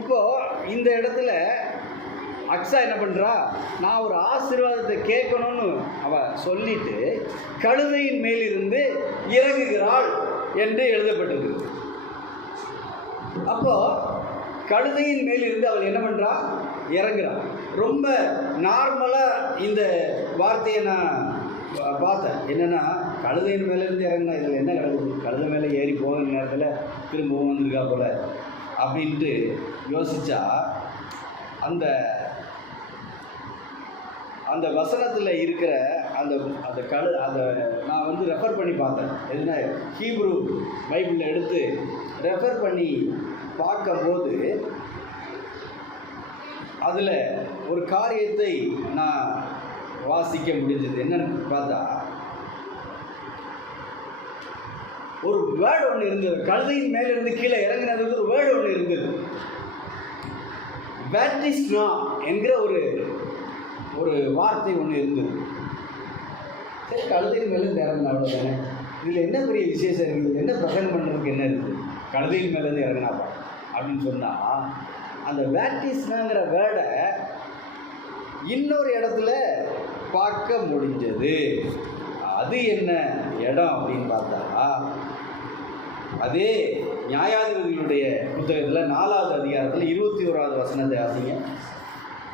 இப்போ இந்த இடத்துல அக்ஸா என்ன பண்ணுறா? நான் ஒரு ஆசீர்வாதத்தை கேட்கணும்னு அவ சொல்லிட்டு கழுதையின் மேலிருந்து இறங்குகிறாள் என்று எழுதப்பட்டிருக்கு. அப்போ கழுதையின் மேலிருந்து அவள் என்ன பண்ணுறா? இறங்குறாள். ரொம்ப நார்மலாக இந்த வார்த்தையை நான் பார்த்தேன். என்னென்னா, கழுதையின் மேலேருந்து இறங்கினா இதில் என்ன கழுதை மேலே ஏறி போகிற நேரத்தில் திரும்பவும் வந்திருக்கா போல அப்படின்ட்டு யோசித்தா, அந்த அந்த வசனத்தில் இருக்கிற அந்த நான் ரெஃபர் பண்ணி பார்த்தேன். எதுனா ஹீப்ரு பைபிளில் எடுத்து ரெஃபர் பண்ணி பார்க்கும்போது அதில் ஒரு காரியத்தை நான் வாசிக்க முடிஞ்சது. என்னன்னு பார்த்தா, ஒரு வேர்டு ஒன்று இருந்தது. கழுதையின் மேலிருந்து கீழே இறங்கினதுக்கு ஒரு வேர்டு ஒன்று இருந்தது. பேட்டிஸ்னா என்கிற ஒரு வார்த்தை ஒன்று இருந்தது. சரி, கழுதையின் மேலேருந்து இறங்கினா அவ்வளோதானே, இதில் என்ன பெரிய விசேஷம் இருக்குது, என்ன பிரசன்னம் பண்ணுறதுக்கு என்ன இருக்குது, கழுதையின் மேலேருந்து இறங்கினாப்பா அப்படின்னு சொன்னால், அந்த பேட்டிஸ்னாங்கிற வேர்டை இன்னொரு இடத்துல பார்க்க முடிஞ்சது. அது என்ன இடம் அப்படின்னு பார்த்தா, அதே நியாயாதிபதிகளுடைய புத்தகத்தில் 4வது அதிகாரத்தில் 21வது வசனத்தை வாசிங்க.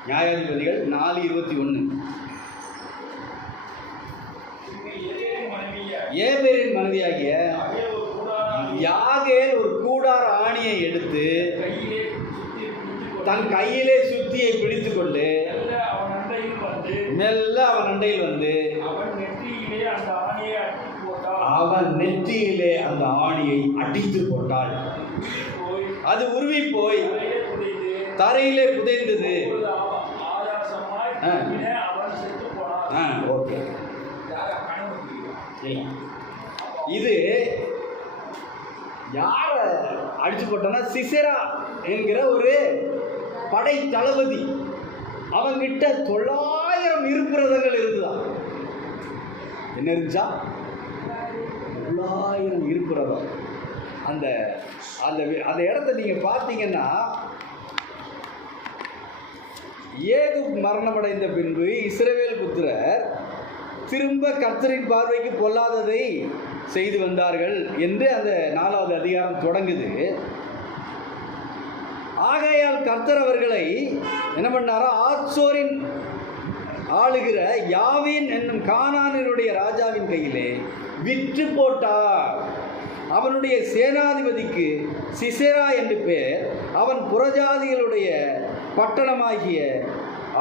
நியாயாதிபதிகள் 4:21. ஏபேரின் மனைவியாகிய யாகேல் ஒரு கூடார ஆணியை எடுத்து தன் கையிலே சுத்தியை பிடித்து கொண்டு மெல்ல அவன் அண்டையில் வந்து அவன் நெற்றியிலே அந்த ஆணியை அடித்து போட்டாள். அது உருவி போய் தரையிலே புதைந்தது. ஓகே, இது யார அடிச்சு போட்டான்னா, சிசெரா என்கிற ஒரு படை தளபதி. அவங்கிட்ட 900 இருப்புரதங்கள் இருக்குதான். என்ன இருந்துச்சா? 900 இருப்புரதம். அந்த அந்த அந்த இடத்த நீங்கள் பார்த்தீங்கன்னா, ஏகு மரணமடைந்த பின்பு இஸ்ரவேல் புத்திரர் திரும்ப கர்த்தரின் பார்வைக்கு பொல்லாததை செய்து வந்தார்கள் என்று அந்த 4வது அதிகாரம் தொடங்குது. ஆகையால் கர்த்தர் அவர்களை என்ன பண்ணாரோ, ஆத்சோரின் ஆளுகிற யாவீன் என்னும் கானானினுடைய ராஜாவின் கையிலே விற்று போட்டார். அவனுடைய சேனாதிபதிக்கு சிசெரா என்று பெயர். அவன் புறஜாதிகளுடைய பட்டணமாகிய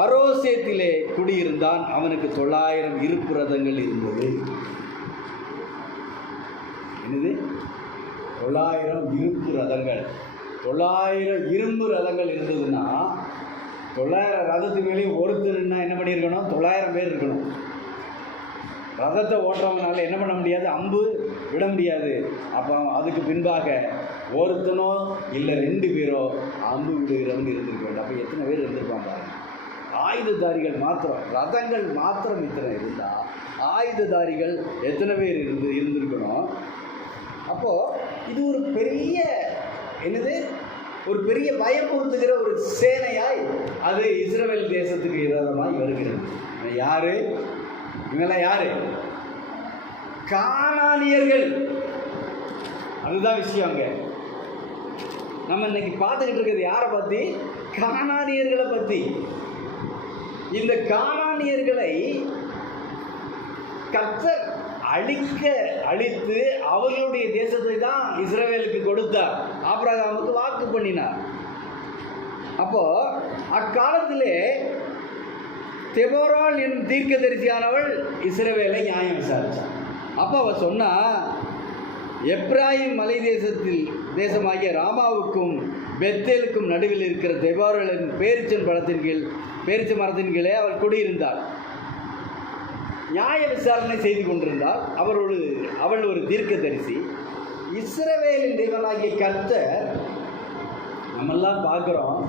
அரோசேத்திலே குடியிருந்தான். அவனுக்கு 900 இருப்பு ரதங்கள் இருந்தது. என்னது? 900 இருப்பு ரதங்கள். 900 இரும்பு ரதங்கள் இருந்ததுன்னா, 900 ரதத்துக்கு மேலேயும் ஒருத்தருன்னா என்ன பண்ணியிருக்கணும்? 900 பேர் இருக்கணும். ரதத்தை ஓட்டுறவங்கனால என்ன பண்ண முடியாது? அம்பு விட முடியாது. அப்போ அதுக்கு பின்பாக ஒருத்தனோ இல்லை 2 பேரோ அம்பு விடுகிறவங்க இருந்திருக்க வேண்டும். அப்போ எத்தனை பேர் இருந்திருப்பாங்க? ஆயுததாரிகள் மாத்திரம், ரதங்கள் மாத்திரம் இத்தனை இருந்தால் ஆயுததாரிகள் எத்தனை பேர் இருந்திருக்கணும்? அப்போது இது ஒரு பெரிய ஒரு பெரிய பயமுறுத்துகிற ஒரு சேனையாய் அது இஸ்ரவேல் தேசத்துக்கு விரோதமாய் வருகிறது. யாரு இவங்கெல்லாம்? யாரு? கானானியர்கள். அதுதான் விஷயம். அங்கே நம்ம இன்னைக்கு பார்த்துக்கிட்டு இருக்கிறது யாரை பற்றி? கானானியர்களை பற்றி. இந்த கானானியர்களை கர்த்தர் அழித்து அவர்களுடைய தேசத்தை தான் இஸ்ரவேலுக்கு கொடுத்தார், ஆபிரகாமுக்கு வாக்கு பண்ணினார். அப்போ அக்காலத்திலே தெபோராள் என்னும் தீர்க்கதரிசியானவள் இஸ்ரவேலை நியாயம் விசாரித்தார். அப்போ அவள் சொன்னா, எப்ராயிம் மலை தேசமாகிய ராமாவுக்கும் பெத்தேலுக்கும் நடுவில் இருக்கிற தெபோராளின் பேரிச்ச மரத்தின் கீழே அவள் குடியிருந்தாள். நியாய விசாரணை செய்து கொண்டிருந்தால் அவள் ஒரு தீர்க்கதரிசி. இஸ்ரவேலின் தேவனாகிய கர்த்தர், நம்மெல்லாம் பார்க்குறோம்,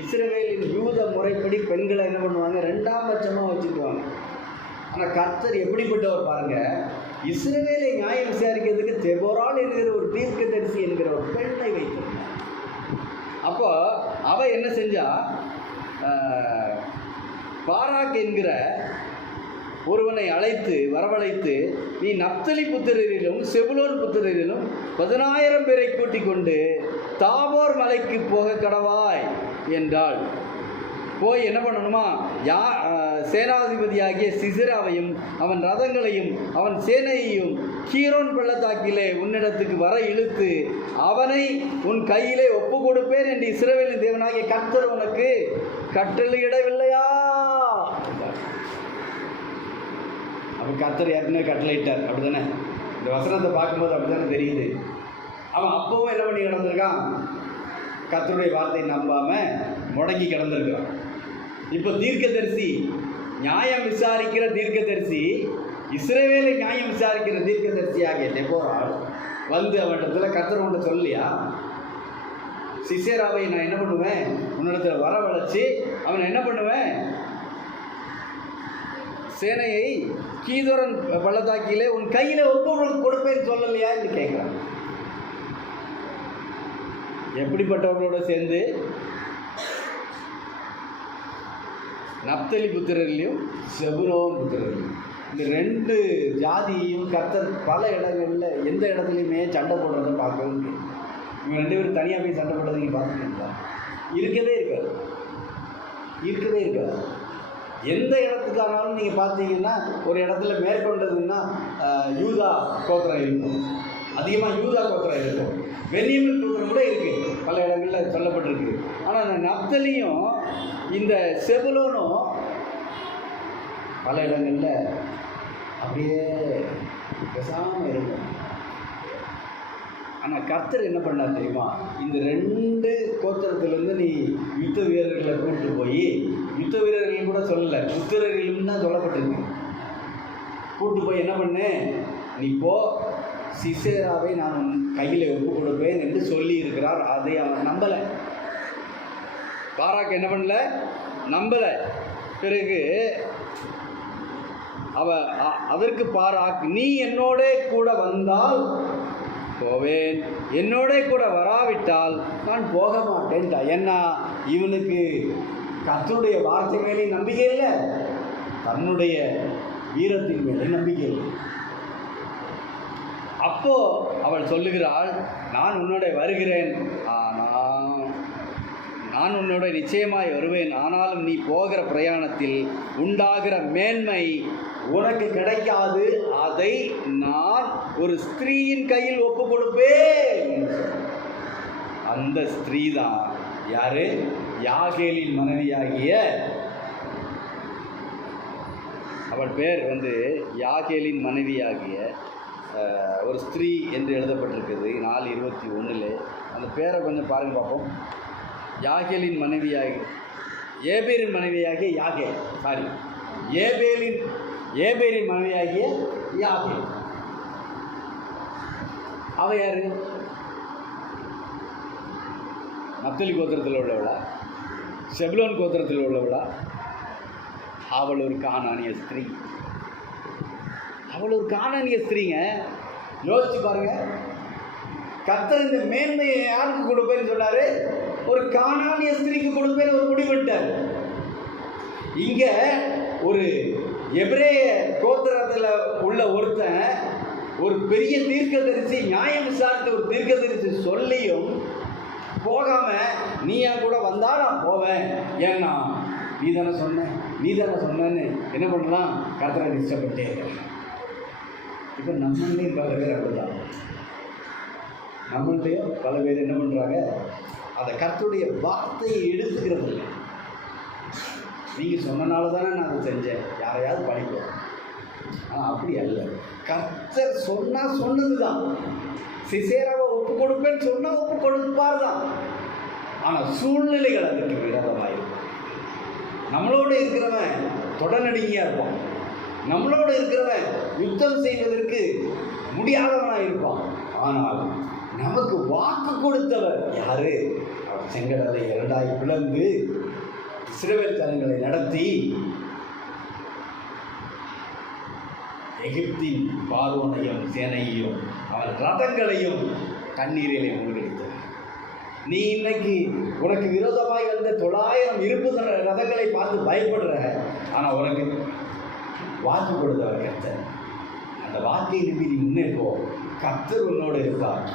இஸ்ரவேலின் யூத முறைப்படி பெண்களை என்ன பண்ணுவாங்க? 2ஆம் பட்சமாக வச்சுக்குவாங்க. ஆனால் கர்த்தர் எப்படிப்பட்டவர் பாருங்க, இஸ்ரவேலை நியாயம் விசாரிக்கிறதுக்கு தெபோராள் என்கிற ஒரு தீர்க்கதரிசி என்கிற ஒரு பெண்ணை வைத்திருந்தார். அப்போ அவ என்ன செஞ்சா, பாராக் என்கிற ஒருவனை வரவழைத்து, நீ நப்தலி புத்திரரிலும் செபுலோன் புத்திரரிலும் 10,000 பேரை கூட்டிக் கொண்டு தாபோர் மலைக்கு போக கடவாய் என்றாள். போய் என்ன பண்ணணுமா? சேனாதிபதியாகிய சிசராவையும் அவன் ரதங்களையும் அவன் சேனையையும் கீரோன் பள்ளத்தாக்கிலே உன்னிடத்துக்கு வர இழுத்து அவனை உன் கையிலே ஒப்பு கொடுப்பேன் என்று இஸ்ரவேலின் தேவனாகிய கர்த்தர் உனக்கு கட்டளையிடவில்லையா? அப்போ கர்த்தர் ஏற்கனவே கட்டளையிட்டார், அப்படிதானே? இந்த வசனத்தை பார்க்கும்போது அப்படித்தானே தெரியுது. அவன் அப்பவும் என்ன பண்ணி கிடந்திருக்கான்? கர்த்தருடைய வார்த்தையை நம்பாம முடங்கி கிடந்திருக்கான். இப்போ தீர்க்கதரிசி, நியாயம் விசாரிக்கிற தீர்க்கதரிசி, இஸ்ரவேலை நியாயம் விசாரிக்கிற தீர்க்கதரிசி ஆகிய தெபோராள் வந்து அவனிடத்துல கர்த்தர் ஒன்று சொல்லலையா? சிசேராவை நான் என்ன பண்ணுவேன்? உன்னிடத்துல வரவழைச்சி அவனை என்ன பண்ணுவேன்? சேனையை கீதோரன் பள்ளத்தாக்கிலே உன் கையில ஒப்பு கொடுப்பேன்னு சொல்லலையா என்று கேட்கிறான். எப்படிப்பட்டவர்களோட சேர்ந்து? நப்தலி புத்திரர்களையும் செபுலோன் புத்திரர்களையும். இந்த 2 ஜாதியையும் கர்த்தர் பல இடங்களில் எந்த இடத்துலையுமே சண்டை போடுறதை பார்க்கவே முடியும். இவங்க 2 பேரும் தனியாக போய் சண்டை போடுறது நீங்கள் பார்த்துருக்கீங்களா? இருக்கவே இருக்காது. எந்த இடத்துக்கானாலும் நீங்கள் பார்த்தீங்கன்னா, ஒரு இடத்துல மேற்கொண்டதுன்னா யூதா கோத்திரம் இருக்கும், அதிகமாக யூதா கோத்திரம் இருக்கும். பென்யமீன் கோத்திரம் கூட இருக்குது, பல இடங்களில் சொல்லப்பட்டிருக்கு. ஆனால் அந்த நப்தலியும் இந்த செபுலோனும் பல இடங்களில் அப்படியே பேசாமல் இருக்கும். ஆனால் கர்த்தர் என்ன பண்ணார் தெரியுமா? இந்த 2 கோத்திரத்திலேருந்து நீ யுத்த வீரர்களை கூப்பிட்டு போய், யுத்த வீரர்கள் கூட சொல்லலை, புத்திரர்களும் தான் சொல்லப்பட்டிருக்கு, கூப்பிட்டு போய் என்ன பண்ணு, நீ போ, சிசேராவை நான் கையில் ஒப்பு கொடுப்பேன் என்று சொல்லி இருக்கிறார். அதை அவன் நம்பலை. பாராக் என்ன பண்ணல? நம்பலை. பிறகு அதற்கு பாராக், நீ என்னோட கூட வந்தால் போவேன், என்னோட கூட வராவிட்டால் நான் போக மாட்டேன்டா. ஏன்னா இவனுக்கு கர்த்தருடைய வார்த்தை மேலே நம்பிக்கை இல்லை, தன்னுடைய வீரத்தின் மேலே நம்பிக்கை இல்லை. அப்போ அவள் சொல்லுகிறாள், நான் உன்னோட வருகிறேன், நான் உன்னோட நிச்சயமாய் வருவேன், ஆனாலும் நீ போகிற பிரயாணத்தில் உண்டாகிற மேன்மை உனக்கு கிடைக்காது, அதை நான் ஒரு ஸ்திரீயின் கையில் ஒப்பு கொடுப்பேன். அந்த ஸ்திரீ தான் யாரு? யாகேலின் மனைவியாகிய, அவள் பேர் யாகேலின் மனைவியாகிய ஒரு ஸ்திரீ என்று எழுதப்பட்டிருக்குது 4:21. அந்த பேரை கொஞ்சம் பாருங்க பார்ப்போம். யாகேலின் மனைவியாகி, ஏபேரின் மனைவியாகிய யாகேல், ஏபேரின் மனைவியாகிய யாகேல். அவ யாரு? நப்தலி கோத்திரத்தில் உள்ளவளா? செபுலோன் கோத்திரத்தில் உள்ளவளா? அவள் ஒரு கானானிய ஸ்திரீ. ஸ்திரீங்க. யோசிச்சு பாருங்க, கர்த்தர் இந்த மேன்மையை யாருக்கு கொடுப்பேன்னு சொன்னாரு? ஒரு கானானிய ஸ்திரீக்கு கொடுப்பேன்னு ஒரு முடிவெட்டார். இங்க ஒரு எபிரேய கோத்திரத்தில் உள்ள ஒருத்தன் ஒரு பெரிய தீர்க்கதரிசி, நியாயம் விசாரித்த ஒரு தீர்க்கதரிசி சொல்லியும் போகாம நீயா கூட வந்தா நான் போவேன், ஏன்னா நீ தானே சொன்னேன்னு என்ன பண்ணலாம், கர்த்தரை டிஸ்டர்ப் பண்ணிட்டே இருக்க. இப்போ நம்மளையும் பல பேர் அப்படிதான், நம்மள்டையும் பல பேர் என்ன பண்ணுறாங்க, அந்த கர்த்தருடைய வார்த்தையை எடுத்துக்கிறது இல்லை. நீங்கள் சொன்னனால தானே நான் அதை செஞ்சேன், யாரையாவது படிப்போம். ஆனால் அப்படி அல்ல, கர்த்தர் சொன்னால் சொன்னது தான். சிசேராவை ஒப்பு கொடுப்பேன்னு சொன்னால் ஒப்பு கொடுப்பார் தான். ஆனால் சூழ்நிலைகள் அதுக்கு விரோதமாக இருக்கும். நம்மளோடு இருக்கிறவன் தொடநடுங்கியாக இருப்பான், நம்மளோடு இருக்கிறவன் யுத்தம் செய்வதற்கு முடியாதவனாக இருப்பான். ஆனால் நமக்கு வாக்கு கொடுத்தவர் யாரு? அவர் செங்கடலை இரண்டாய் பிளந்து இஸ்ரவேல் ஜனங்களை நடத்தி எகிப்தின் பார்வோனையும் சேனையையும் அவன் ரதங்களையும் தண்ணீரிலே மூழ்கடித்தார். நீ இன்னைக்கு உனக்கு விரோதமாய் வந்த 900 இருப்பு ரதங்களை பார்த்து பயப்படுற, ஆனால் உனக்கு வாக்கு கொடுத்தவர் கர்த்தர். அந்த வாக்கை நம்பி நீ முன்னேற்போ, கர்த்தர் உன்னோடு இருப்பார்.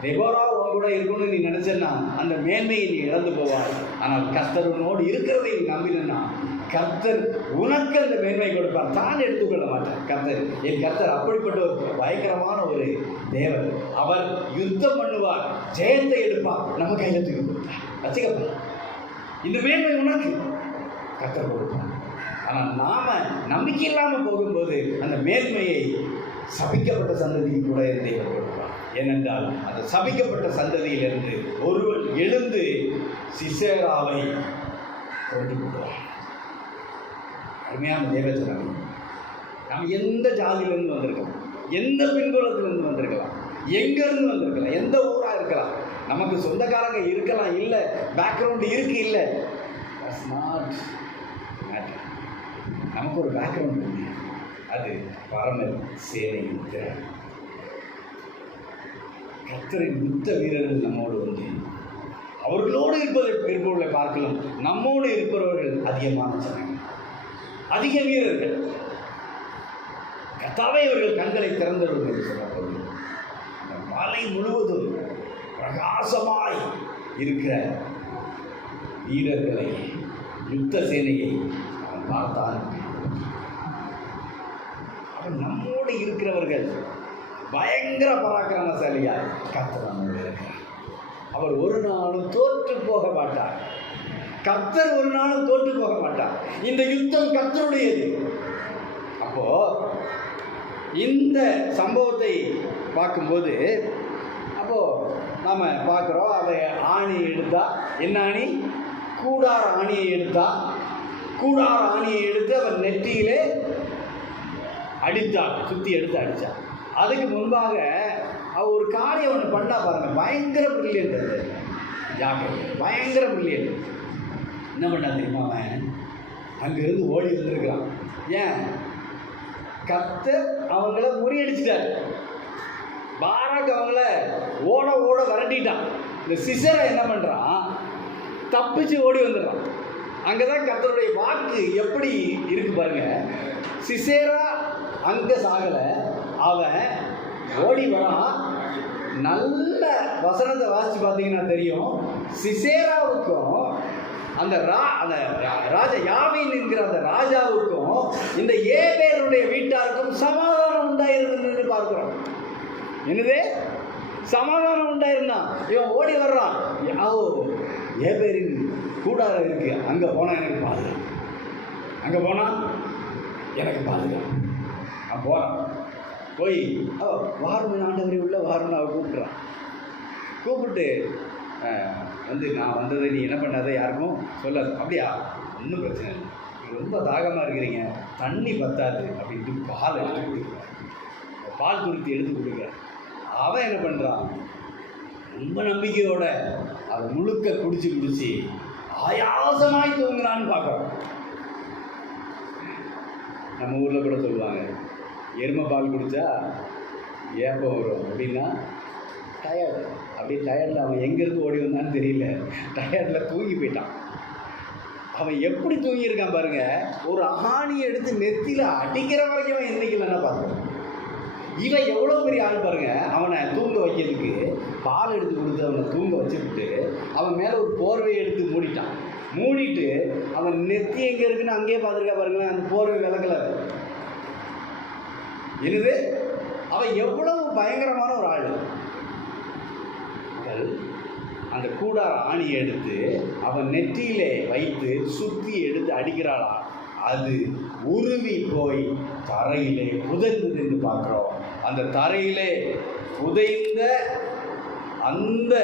தெபோரா உன் கூட இருக்கணும்னு நீ நினைச்சேன்னா அந்த மேன்மையை நீ இழந்து போவாய். ஆனால் கர்த்தர் உன்னோடு இருக்கிறதை நீ நம்பினா கர்த்தர் உனக்கு அந்த மேன்மை கொடுப்பார், தான் எடுத்துக்கொள்ள மாட்டார். என் கர்த்தர் அப்படிப்பட்ட ஒரு பயங்கரமான ஒரு தேவன். அவர் யுத்தம் பண்ணுவார், ஜெயத்தை எடுப்பார், நம்ம கையில் தூக்கி கொடுப்பார். வச்சுக்கப்பா, இந்த மேன்மை உனக்கு கர்த்தர் கொடுப்பார். ஆனால் நாம நம்பிக்கை இல்லாமல் போகும்போது அந்த மேன்மையை சபிக்கப்பட்ட சந்ததிக்கு கூட தேவன் கொடுப்பார். ஏனென்றால் அந்த சபிக்கப்பட்ட சந்ததியிலிருந்து ஒருவன் எழுந்து சிசேராவை கொண்டு போடுவார். அருமையான தேவச்சனம், நாம் எந்த ஜாதியிலிருந்து வந்திருக்கலாம், எந்த பின்புலத்திலிருந்து வந்திருக்கலாம், எங்கேருந்து வந்திருக்கலாம், எந்த ஊராக இருக்கலாம், நமக்கு சொந்தக்காரங்க இருக்கலாம், இல்லை பேக்ரவுண்டு இருக்கு, இல்லை, தட்ஸ் நாட் மேட்டர். நமக்கு ஒரு பேக்ரவுண்ட் இருக்கு, அது பரம சேனையின் திறன். கர்த்தரின் யுத்த வீரர்கள் நம்மோடு வந்து அவர்களோடு இருப்பவர்களை பார்க்கலாம், நம்மோடு இருப்பவர்கள் அதிகமான ஜனங்கள், அதிக வீரர்கள். கர்த்தாவே இவர்கள் கண்களை திறந்தவர்கள் என்று சொல்லப்படுது. அந்த மலை முழுவதும் பிரகாசமாய் இருக்கிற வீரர்களை, யுத்த சேனையை அவன் பார்த்தான். அவன் நம்மோடு இருக்கிறவர்கள் பயங்கர பராக்கிரமசாலியார் கர்த்தர் நம்மோடு இருக்கிறார். அவர் ஒரு நாளும் தோற்று போக மாட்டார். கர்த்தர் ஒரு நாளும் தோற்று போக மாட்டார். இந்த யுத்தம் கர்த்தருடையது. அப்போ இந்த சம்பவத்தை பார்க்கும்போது அப்போ நாம பார்க்குறோம், அதை ஆணி எடுத்தா, என்ன ஆணி? கூடார ஆணியை எடுத்தா. கூடார ஆணியை எடுத்து அவர் நெற்றியிலே அடித்தார், சுற்றி எடுத்து அடித்தார். அதுக்கு முன்பாக அவர் ஒரு காரியம் ஒன்று பண்ணா பாருங்க, பயங்கர பிரில்லியன்ட். அது ஜாக்கிரதை, பயங்கர பிரில்லியன்ட். என்ன பண்ணா தெரியுமா? அவன் அங்கிருந்து ஓடி வந்திருக்கிறான். ஏன்? கர்த்தர் அவங்கள முறியடிச்சிட்டார். பாராக் அவங்கள ஓட ஓட விரட்டிட்டான். இந்த சிசரை என்ன பண்ணுறான்? தப்பிச்சு ஓடி வந்துடுறான். அங்கதான் கர்த்தருடைய வாக்கு எப்படி இருக்கு பாருங்க. சிசேரா அங்கே சாகலை, அவன் ஓடி வரான். நல்ல வசனத்தை வாசித்து பார்த்தீங்கன்னா தெரியும், சிசேராவுக்கும் அந்த ராஜா யாவீன் என்கிற அந்த ராஜாவுக்கும் இந்த ஏபேருடைய வீட்டாருக்கும் சமாதானம் உண்டாயிருந்ததுன்னு பார்க்கிறோம். என்னது? சமாதானம் உண்டாயிருந்தான். இவன் ஓடி வர்றான். ஏபேரின் கூடாரம் இருக்கு, அங்கே போனால் எனக்கு பாதுகாப்பு, அங்கே போனால் எனக்கு பாதுகாப்பு. நான் போகிறான். போய் வாருமன் ஆண்டவரை உள்ள வாருன்னு அவள் கூப்பிட்றான். கூப்பிட்டு வந்து நான் வந்ததை நீ என்ன பண்ணாத யாருக்கும் சொல்லாது. அப்படியா? ஒன்றும் பிரச்சனை இல்லை, நீங்கள் ரொம்ப தாகமாக இருக்கிறீங்க, தண்ணி பத்தாது அப்படின்ட்டு பால் எடுத்து கொடுக்குறான். பால் துருத்தி எடுத்து கொடுக்குறான். அவன் என்ன பண்ணுறான்? ரொம்ப நம்பிக்கையோட அதை முழுக்க குடிச்சு ஆயாசமாய் தூங்குறான்னு பார்க்குறோம். நம்ம ஊரில் கூட சொல்லுவாங்க, எருமை பால் குடித்தா ஏப்பம் வரும் அப்படின்னா டயர்டு. அப்படியே டயர்டில் அவன் எங்கேருந்து ஓடி வந்தான்னு தெரியல, டயர்டில் தூங்கி போயிட்டான். அவன் எப்படி தூங்கியிருக்கான் பாருங்க. ஒரு ஆணியை எடுத்து நெத்தியில் அடிக்கிற வரைக்கும் அவன் என்னைக்கு வேணா பார்க்குறான். இவன் எவ்வளோ பெரிய ஆள் பாருங்க. அவனை தூங்க வைக்கிறதுக்கு பால் எடுத்து கொடுத்து அவனை தூங்க வச்சுக்கிட்டு அவன் மேலே ஒரு போர்வையை எடுத்து மூடிட்டான். மூடிட்டு அவன் நெத்தி எங்கே இருக்குன்னு அங்கேயே பார்த்துருக்கா பாருங்களேன். அந்த போர்வை விளக்கல. இது அவன் எவ்வளவு பயங்கரமான ஒரு ஆள். அந்த கூடார ஆணியை எடுத்து அவன் நெற்றியிலே வைத்து சுற்றி எடுத்து அடிக்கிறாளா, அது உருவி போய் தரையிலே புதைந்தது என்று பார்க்கிறோம். அந்த தரையிலே புதைந்த அந்த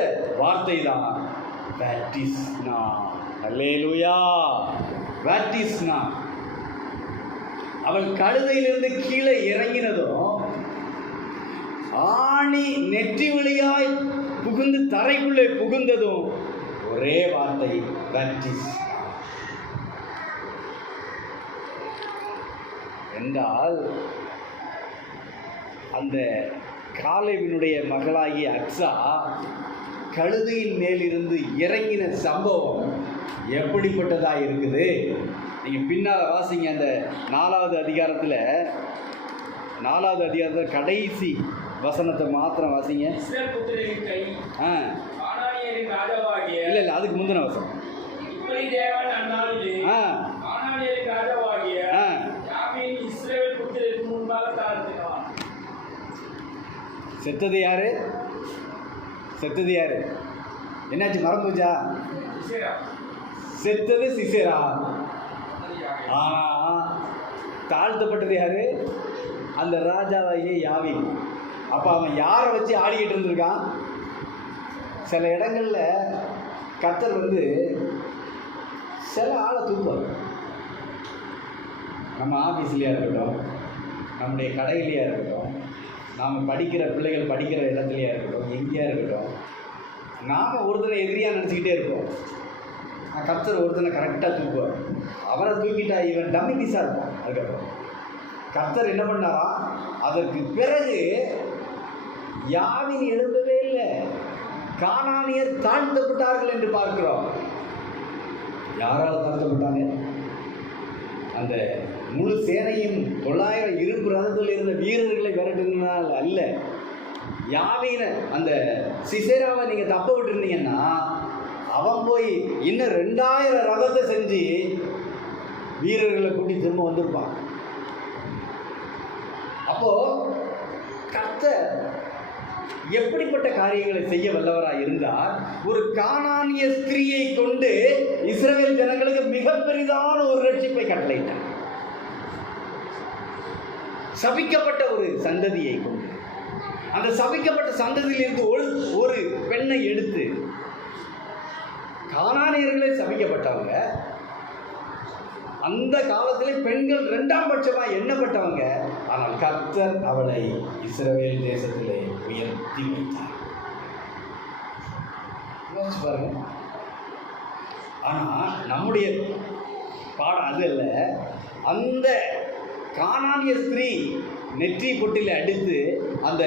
வார்த்தை தான் பேட்டிஸ்னா. அல்லேலூயா, பேட்டிஸ்னா. அவள் கழுதையிலிருந்து கீழே இறங்கினதும் ஆணி நெற்றி வழியாய் புகுந்து தரைக்குள்ளே புகுந்ததும் ஒரே வார்த்தை பேட்டிஸ் என்றால், அந்த காலேபினுடைய மகளாகிய அக்ஸா கழுதையின் மேலிருந்து இறங்கின சம்பவம் எப்படிப்பட்டதாக இருக்குது. நீங்கள் பின்னால் வாசிங்க. அந்த 4வது அதிகாரத்தில் கடைசி வசனத்தை மாத்திரம் வாசிங்க. இல்லை அதுக்கு முந்தின வசனம். செத்தது யாரு? என்னாச்சு, மறந்து போச்சா? செத்தது சிசேரா. தாழ்த்தப்பட்டது யாரு? அந்த ராஜாவாகிய யாவீன். அப்போ அவன் யாரை வச்சு ஆடிக்கிட்டு இருந்திருக்கான்? சில இடங்களில் கர்த்தர் சில ஆளை தூக்குவார். நம்ம ஆஃபீஸ்லேயா இருக்கட்டும், நம்முடைய கடையிலையா இருக்கட்டும், நாம் படிக்கிற பிள்ளைகள் படிக்கிற இடத்துலையா இருக்கட்டும், எங்கேயா இருக்கட்டும், நாம் ஒருத்தனை எதிரியாக நினச்சிக்கிட்டே இருப்போம். கர்த்தர் ஒருத்தனை கரெக்டாக தூக்குவார். அவரை தூக்கிட்டா இவன் டம்மி பீஸாக இருப்பான். அதுக்கப்புறம் கர்த்தர் என்ன பண்ணாரா, அதற்கு பிறகு யாவீன் எழுந்ததே இல்லை. கானானியர் தாழ்த்தப்பட்டார்கள் என்று பார்க்கிறோம். யாரால் தாழ்த்தப்பட்டாங்க? அந்த முழு சேனையும் 900 இரும்பு ரதத்தில் இருந்த வீரர்களை விரட்டுனால் அல்ல. யாவீன அந்த சிசேராவை நீங்கள் தப்ப விட்டுருந்தீங்கன்னா அவன் போய் இன்னும் 2000 ரதத்தை செஞ்சு வீரர்களை கூட்டி திரும்ப வந்திருப்பான். அப்போ கர்த்தர் எப்படிப்பட்ட காரியங்களை செய்ய வல்லவராக இருந்தார்? ஒரு கானானிய ஸ்திரீயை கொண்டு இஸ்ரவேல் ஜனங்களுக்கு மிக பெரிதான ஒரு ரட்சிப்பை கட்டளையிட்டார். சபிக்கப்பட்ட ஒரு சந்ததியை கொண்டு, அந்த சபிக்கப்பட்ட சந்ததியிலிருந்து ஒரு பெண்ணை எடுத்து, கானானியர்களே சபிக்கப்பட்டவங்க, அந்த காலத்திலே பெண்கள் 2ஆம் பட்சமாக எண்ணப்பட்டவங்க. ஆனால் கர்த்தர் அவளை இஸ்ரவேல் தேசத்திலே உயர்த்தி வைத்தார். பாருங்க. ஆனால் நம்முடைய பாடம் அது அல்ல. அந்த கானானிய ஸ்திரீ நெற்றி பொட்டில் அடித்து அந்த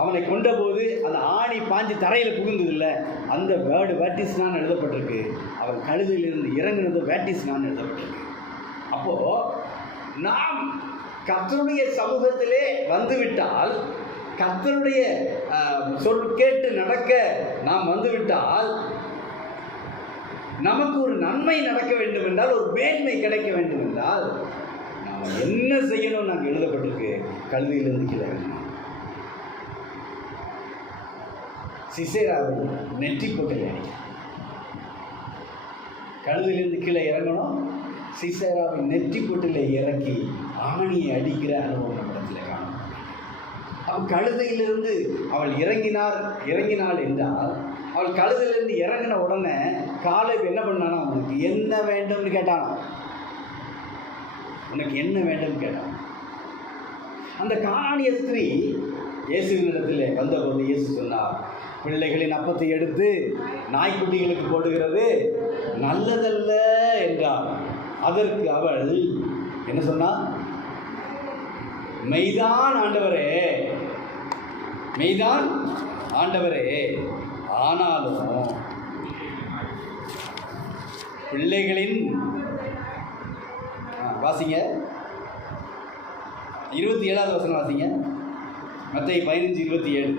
அவனை கொண்டபோது அந்த ஆணி பாஞ்சு தரையில் புகுந்தது இல்லை, அந்த வேர்டு பேட்டிஸ்னான்னு எழுதப்பட்டிருக்கு. அவன் கழுதையிலிருந்து இறங்குனது பேட்டிஸ்னான்னு எழுதப்பட்டிருக்கு. அப்போது நாம் கர்த்தருடைய சமூகத்திலே வந்துவிட்டால், கர்த்தருடைய சொல் கேட்டு நடக்க நாம் வந்துவிட்டால், நமக்கு ஒரு நன்மை நடக்க வேண்டும் என்றால், ஒரு மேன்மை கிடைக்க வேண்டும் என்றால், நாம் என்ன செய்யணும் நாங்கள் எழுதப்பட்டிருக்கு. கழுதையிலிருந்து கீழே இறங்கணும். சிசேராவை நெற்றி போட்டில் அடிக்க, கழுதையிலிருந்து கீழே இறங்கணும். சிசேராவை நெற்றி போட்டில் இறக்கி ஆணியை அடிக்கிற அனுபவம் நம்மிடத்தில் காணும். அவள் கழுதையிலிருந்து அவள் இறங்கினாள் என்றால், அவள் கழுதையிலிருந்து இறங்கின உடனே காலேப் என்ன பண்ணானா, உனக்கு என்ன வேண்டும்னு கேட்டானா. உனக்கு என்ன வேண்டும்னு கேட்டான். அந்த கானானிய ஸ்திரீ இயேசுவினிடத்தில் வந்தபோது இயேசு சொன்னார், பிள்ளைகளின் அப்பத்தை எடுத்து நாய்க்குட்டிகளுக்கு போடுகிறது நல்லதல்ல என்றார். அதற்கு அவள் என்ன சொன்னார்? மெய்தான் ஆண்டவரே, மெய்தான் ஆண்டவரே, ஆனாலும் பிள்ளைகளின் வாசிங்க 27வது வசனம் வாசிங்க. மத்தேயு 15:27.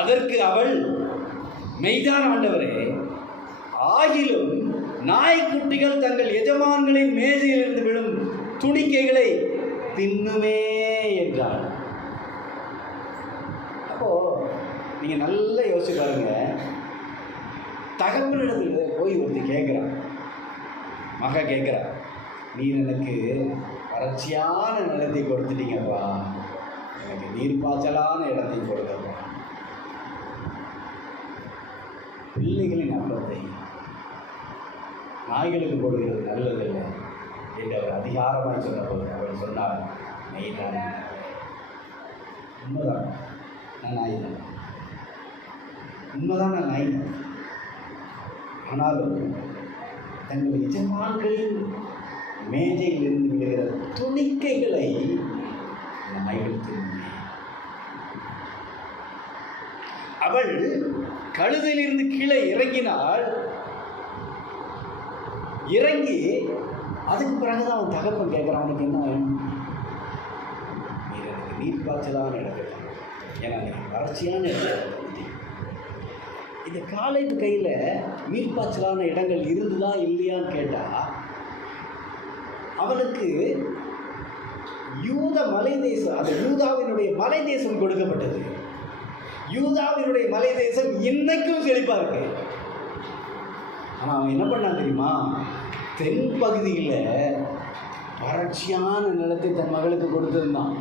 அதற்கு அவள், மெய்தான் ஆண்டவரே, ஆகிலும் நாய்க்குட்டிகள் தங்கள் எஜமான்களின் மேஜையிலிருந்து விழும் துணிக்கைகளை தின்னுமே என்றாள். அப்போ நீங்க நல்லா யோசிச்சு பாருங்க. தகவலிடத்துல போய் ஒருத்தி கேட்கிறான், மக கேட்கிறா, நீர் எனக்கு வறட்சியான நிலத்தை கொடுத்துட்டீங்கப்பா, எனக்கு நீர்ப்பாய்ச்சலான இடத்தை கொடுக்கப்பா. பிள்ளைகளின் அப்பத்தை நாய்களுக்கு கொடுக்கிறது நல்லதில்லை என்று அவர் அதிகாரமாக சொன்னபோது அவள் சொன்னார், மெய்தான், உண்மைதான், நான் நாய் தான், உண்மைதான், நான் நாய் தான். ஆனாலும் தங்கள் எஜமான்களின் மேஜையில் இருந்து விடுகிற துணிக்கைகளை நாய்கள் தின்னுமே. அவள் கழுதையிலிருந்து கீழே இறங்கினாள். இறங்கி அதுக்கு பிறகுதான் அவன் தகப்பன் கேட்குறான், அவனுக்கு என்ன வேணும்? நீர் எனக்கு நீர்ப்பாய்ச்சலான இடத்துல, ஏன்னா எனக்கு வறட்சியான இடத்துல. இந்த காலேஜ் கையில் நீர்ப்பாய்ச்சலான இடங்கள் இருந்துதா இல்லையான்னு கேட்டால், அவனுக்கு யூத மலை தேசம், அந்த யூதாவினுடைய மலை தேசம் கொடுக்கப்பட்டது. யூதாவினுடைய மலை தேசம் இன்னைக்கும் செழிப்பா இருக்கு. ஆனால் அவன் என்ன பண்ணான் தெரியுமா? தென் பகுதியில் வறட்சியான நிலத்தை தன் மகளுக்கு கொடுத்திருந்தான்.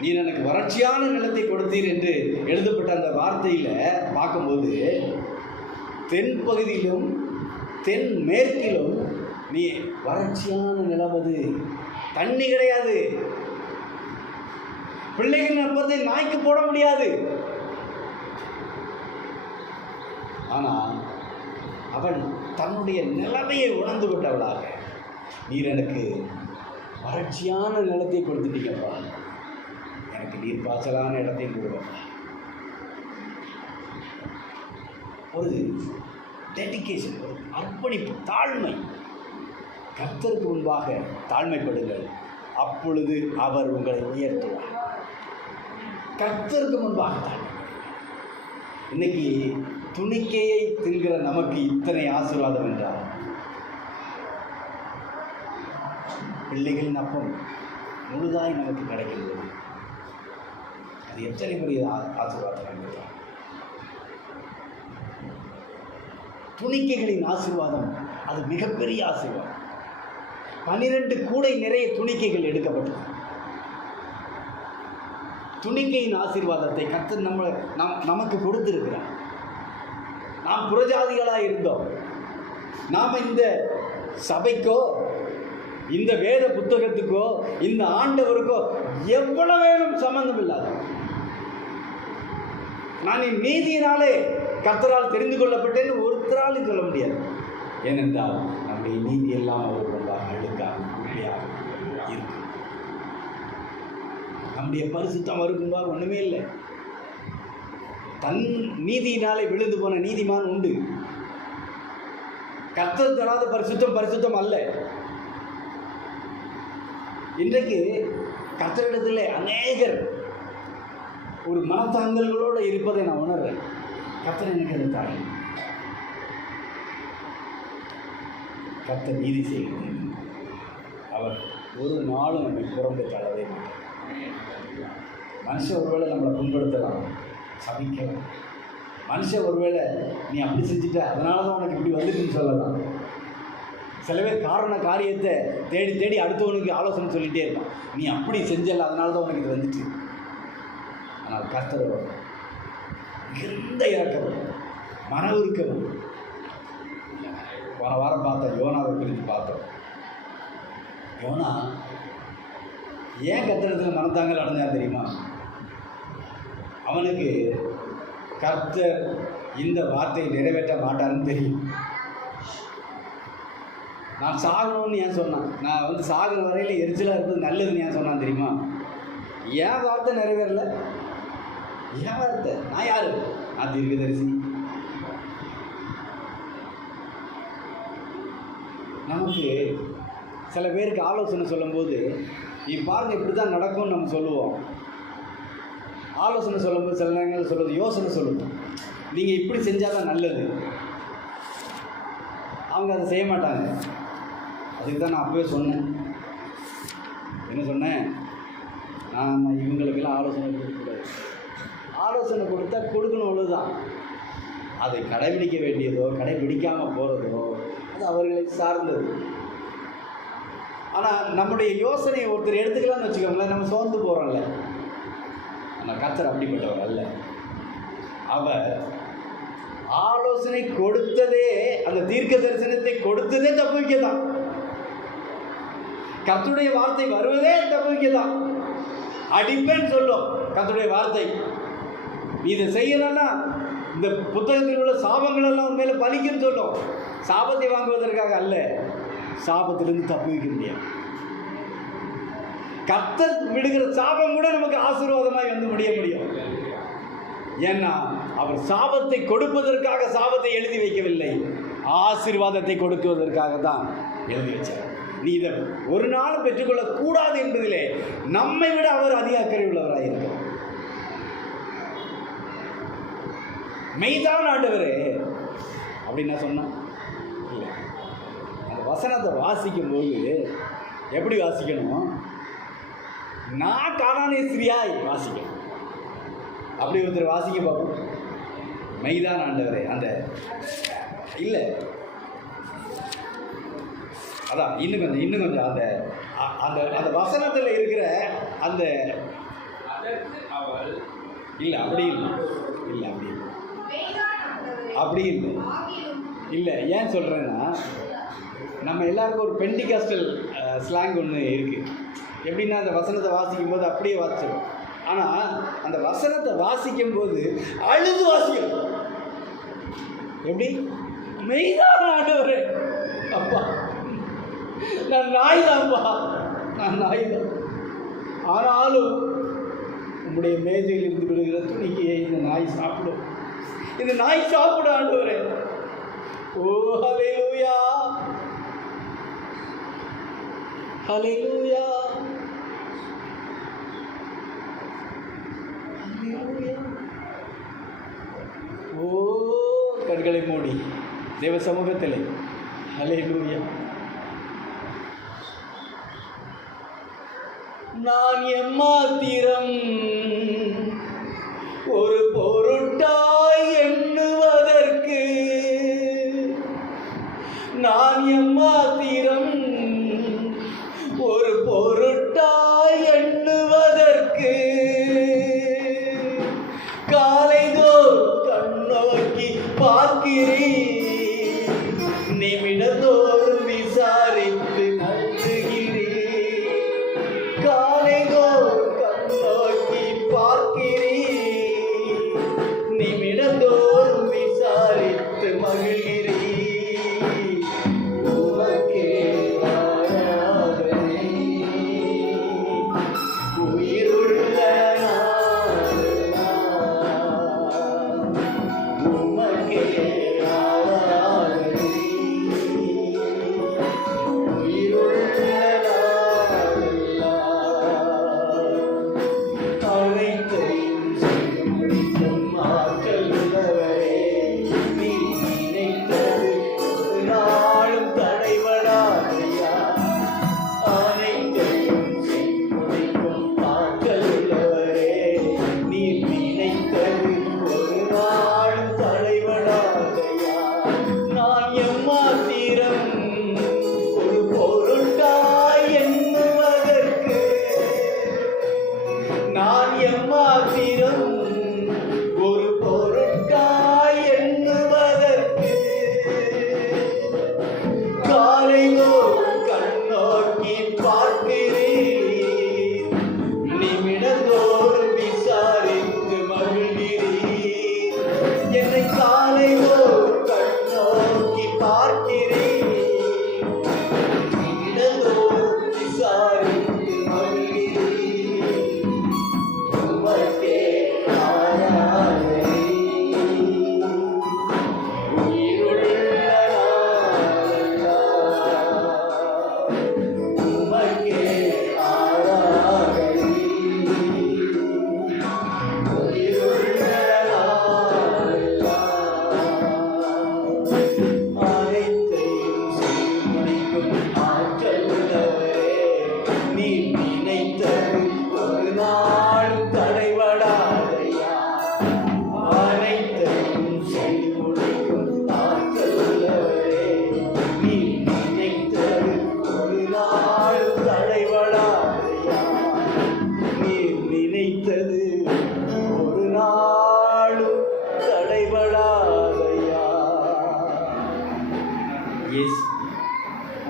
நீர் எனக்கு வறட்சியான நிலத்தை கொடுத்தீர் என்று எழுதப்பட்ட அந்த வார்த்தையில் பார்க்கும்போது, தென் பகுதியிலும் தென் மேற்கிலும் நீ வறட்சியான நிலம், அது தண்ணி கிடையாது. பிள்ளைகளின் அப்பத்தை நாய்க்கு போட முடியாது. ஆனால் அவள் தன்னுடைய நிலைமையை உணர்ந்து விட்டவளாக, நீர் எனக்கு வறட்சியான நிலத்தை கொடுத்துட்டீங்கப்பா, எனக்கு நீர்ப்பாய்ச்சலான இடத்தையும் கொடுப்பா. ஒரு டெடிகேஷன், ஒரு அர்ப்பணிப்பு, தாழ்மை. கர்த்தருக்கு முன்பாக தாழ்மைப்படுங்கள், அப்பொழுது அவர் உங்களை உயர்த்துவார். கர்த்தருக்கு முன்பாக தாழ்மை. இன்னைக்கு துணிக்கையை தின்கிற நமக்கு இத்தனை ஆசீர்வாதம் என்றால், பிள்ளைகளின் அப்பம் முழுதாய் நமக்கு கிடைக்கிறது. அது எத்தனை பெரிய ஆசீர்வாதம் என்றால், துணிக்கைகளின் ஆசீர்வாதம் அது மிகப்பெரிய ஆசீர்வாதம். 12 கூடை நிறைய துணிக்கைகள் எடுக்கப்பட்டது. துணிக்கையின் ஆசீர்வாதத்தை கர்த்தர் நமக்கு கொடுத்திருக்கிறார். நாம் புறஜாதிகளாக இருந்தோம். நாம் இந்த சபைக்கோ, இந்த வேத புத்தகத்துக்கோ, இந்த ஆண்டவருக்கோ எவ்வளவு வேணும் சம்பந்தம் இல்லாத, நான் என் நீதியினாலே கர்த்தரால் தெரிந்து கொள்ளப்பட்டேன்னு ஒருத்தராலும் சொல்ல முடியாது. ஏனென்றால் நம்முடைய நீதி எல்லாம் அவர் கொண்டாக அழுக்காக குப்பையாக இருக்கு. நம்முடைய பரிசுத்தம் இருக்கும்போது ஒன்றுமே இல்லை. தன் நீதியினாலே விழுந்து போன நீதிமான் உண்டு. கர்த்தர் தராத பரிசுத்தம் அல்ல. இன்றைக்கு கர்த்தரிடத்தில் அநேகர் ஒரு மனத்தாங்கல்களோடு இருப்பதை நான் உணர்றேன். கர்த்தர் எனக்கு எடுத்தாங்க. கர்த்தர் நீதி செய்கிறது. அவர் ஒரு நாளும் நம்மை புறம்பு தள்ளவே மாட்டார். மனுஷன் ஒருவேளை நம்மளை புண்படுத்தலாம், சபிக்கலாம். மனுஷன் ஒருவேளை நீ அப்படி செஞ்சுட்ட, அதனால தான் உனக்கு இப்படி வந்துட்டுன்னு சொல்லலாம். சில பேர் காரியத்தை தேடி தேடி அடுத்தவனுக்கு ஆலோசனை சொல்லிகிட்டே இருக்கான். நீ அப்படி செஞ்சல, அதனால தான் உனக்கு இது வந்துச்சு. ஆனால் கர்த்தர் மிகுந்த இறக்கவும் மன உருக்கவும். போன வாரம் பார்த்தோம், யோனாவை குறித்து பார்த்தோம். யோனா ஏன் கர்த்தரிடத்தில் மனத்தாங்கல் அடைஞ்சான் தெரியுமா? அவனுக்கு கர்த்தர் இந்த வார்த்தையை நிறைவேற்ற மாட்டாருன்னு தெரியும். நான் சாகணும்னு ஏன் சொன்னான்? நான் சாகிற வரையில் எரிச்சலாக இருப்பது நல்லதுன்னு ஏன் சொன்னான் தெரியுமா? ஏன் வார்த்தை நிறைவேறல? ஏன் வார்த்தை? நான் யாரு? நான் தீர்க்கதரிசி. நமக்கு சில பேருக்கு ஆலோசனை சொல்லும்போது நீ பாருங்க இப்படி தான் நடக்கும்னு நம்ம சொல்லுவோம். ஆலோசனை சொல்லும்போது சில நேரங்கள் சொல்லுவது யோசனை சொல்லுவோம், நீங்கள் இப்படி செஞ்சால் தான் நல்லது. அவங்க அதை செய்ய மாட்டாங்க. அதுக்கு தான் நான் அப்போவே சொன்னேன். என்ன சொன்னேன்? நான் இவங்களுக்கெல்லாம் ஆலோசனை கொடுக்கக்கூடாது. ஆலோசனை கொடுத்தா கொடுக்கணும், அவ்வளோதான். அதை கடைபிடிக்க வேண்டியதோ கடைபிடிக்காமல் போகிறதோ அது அவர்களை சார்ந்தது. ஆனால் நம்முடைய யோசனையை ஒருத்தர் எடுத்துக்கலாம்னு வச்சுக்கோங்களேன், நம்ம சோர்ந்து போகிறோம்ல. ஆனால் கர்த்தர் அப்படிப்பட்டவர் அல்ல. அவர் ஆலோசனை கொடுத்ததே, அந்த தீர்க்க தரிசனத்தை கொடுத்ததே தப்புவிக்க தான். கர்த்தருடைய வார்த்தை வருவதே தப்புவிக்க தான். அடிப்பேன்னு சொல்லும் கர்த்தருடைய வார்த்தை. நீ இதை செய்யணும்னா இந்த புத்தகத்தில் உள்ள சாபங்கள் எல்லாம் உன் மேலே பலிக்குன்னு சொல்லும். சாபத்தை வாங்குவதற்காக அல்ல, சாபத்திலிருந்து தப்புவிக்க முடியாது. கர்த்தர் விடுகிற சாபம் கூட நமக்கு ஆசீர்வாதமாய் வந்து முடியும். ஏன்னா அவர் சாபத்தை கொடுப்பதற்காக சாபத்தை எழுதி வைக்கவில்லை, ஆசீர்வாதத்தை கொடுக்குவதற்காக தான் எழுதி வச்சார். நீ இதை ஒரு நாள் பெற்றுக்கொள்ளக்கூடாது என்பதிலே நம்மை விட அவர் அதிக அக்கறை உள்ளவராக இருக்கிறார். மெய்தான் ஆண்டவரே அப்படின்னு நான் சொன்னேன் இல்லை. அந்த வசனத்தை வாசிக்கும் போது எப்படி வாசிக்கணும்? நான் கானானேஸ்ரியாய் வாசிக்கணும். அப்படி ஒருத்தர் வாசிக்க பார்ப்போம். மெய்தான் ஆண்டவரே, அந்த இல்லை அதான் இன்னும் கொஞ்சம் அந்த அந்த அந்த வசனத்தில் இருக்கிற அந்த இல்லை அப்படி இல்லை. ஏன் சொல்கிறேன்னா, நம்ம எல்லாருக்கும் ஒரு பெண்டிகாஸ்டல் ஸ்லாங் ஒன்று இருக்குது. எப்படின்னா அந்த வசனத்தை வாசிக்கும் போது அப்படியே வாசிச்சிடும். ஆனால் அந்த வசனத்தை வாசிக்கும் போது அழுது வாசிக்கணும். எப்படி? மெய்தான் ஆண்டவரே, அப்பா நான் நாய் தான்ப்பா, நான் நாய் தான். ஆனாலும் உங்களுடைய மேஜையில் இருந்து விடுகிற துணிக்கையை இந்த நாய் சாப்பிடும், இந்த நாய் சாப்பிடும் ஆண்டவரே. ஓ ஹல்லேலூயா, ஹல்லேலூயா, ஹல்லேலூயா. ஓ கண்களை மூடி தேவ சமூகத்தில் ஹல்லேலூயா. நான் எம்மாத்திரம் ஒரு பொருட்டாய் எண்ணுவதற்கு, நான் எம்மாத்திரம் ஒரு பொருட்டாய் எண்ணுவதற்கு, காலைதோறும் கண்ணோக்கி பார்க்கிறேன், நிமிடந்தோறும் விசாரித்து நல்குகிறேன். காலைதோறும் கண்ணோக்கி பார்க்கிறேன், நிமிடந்தோறும் விசாரித்து மகிழ்கிறேன். உமக்கே ஆராதனை, உயிருள்ள நாளெல்லாம் உமக்கே ஆராதனை.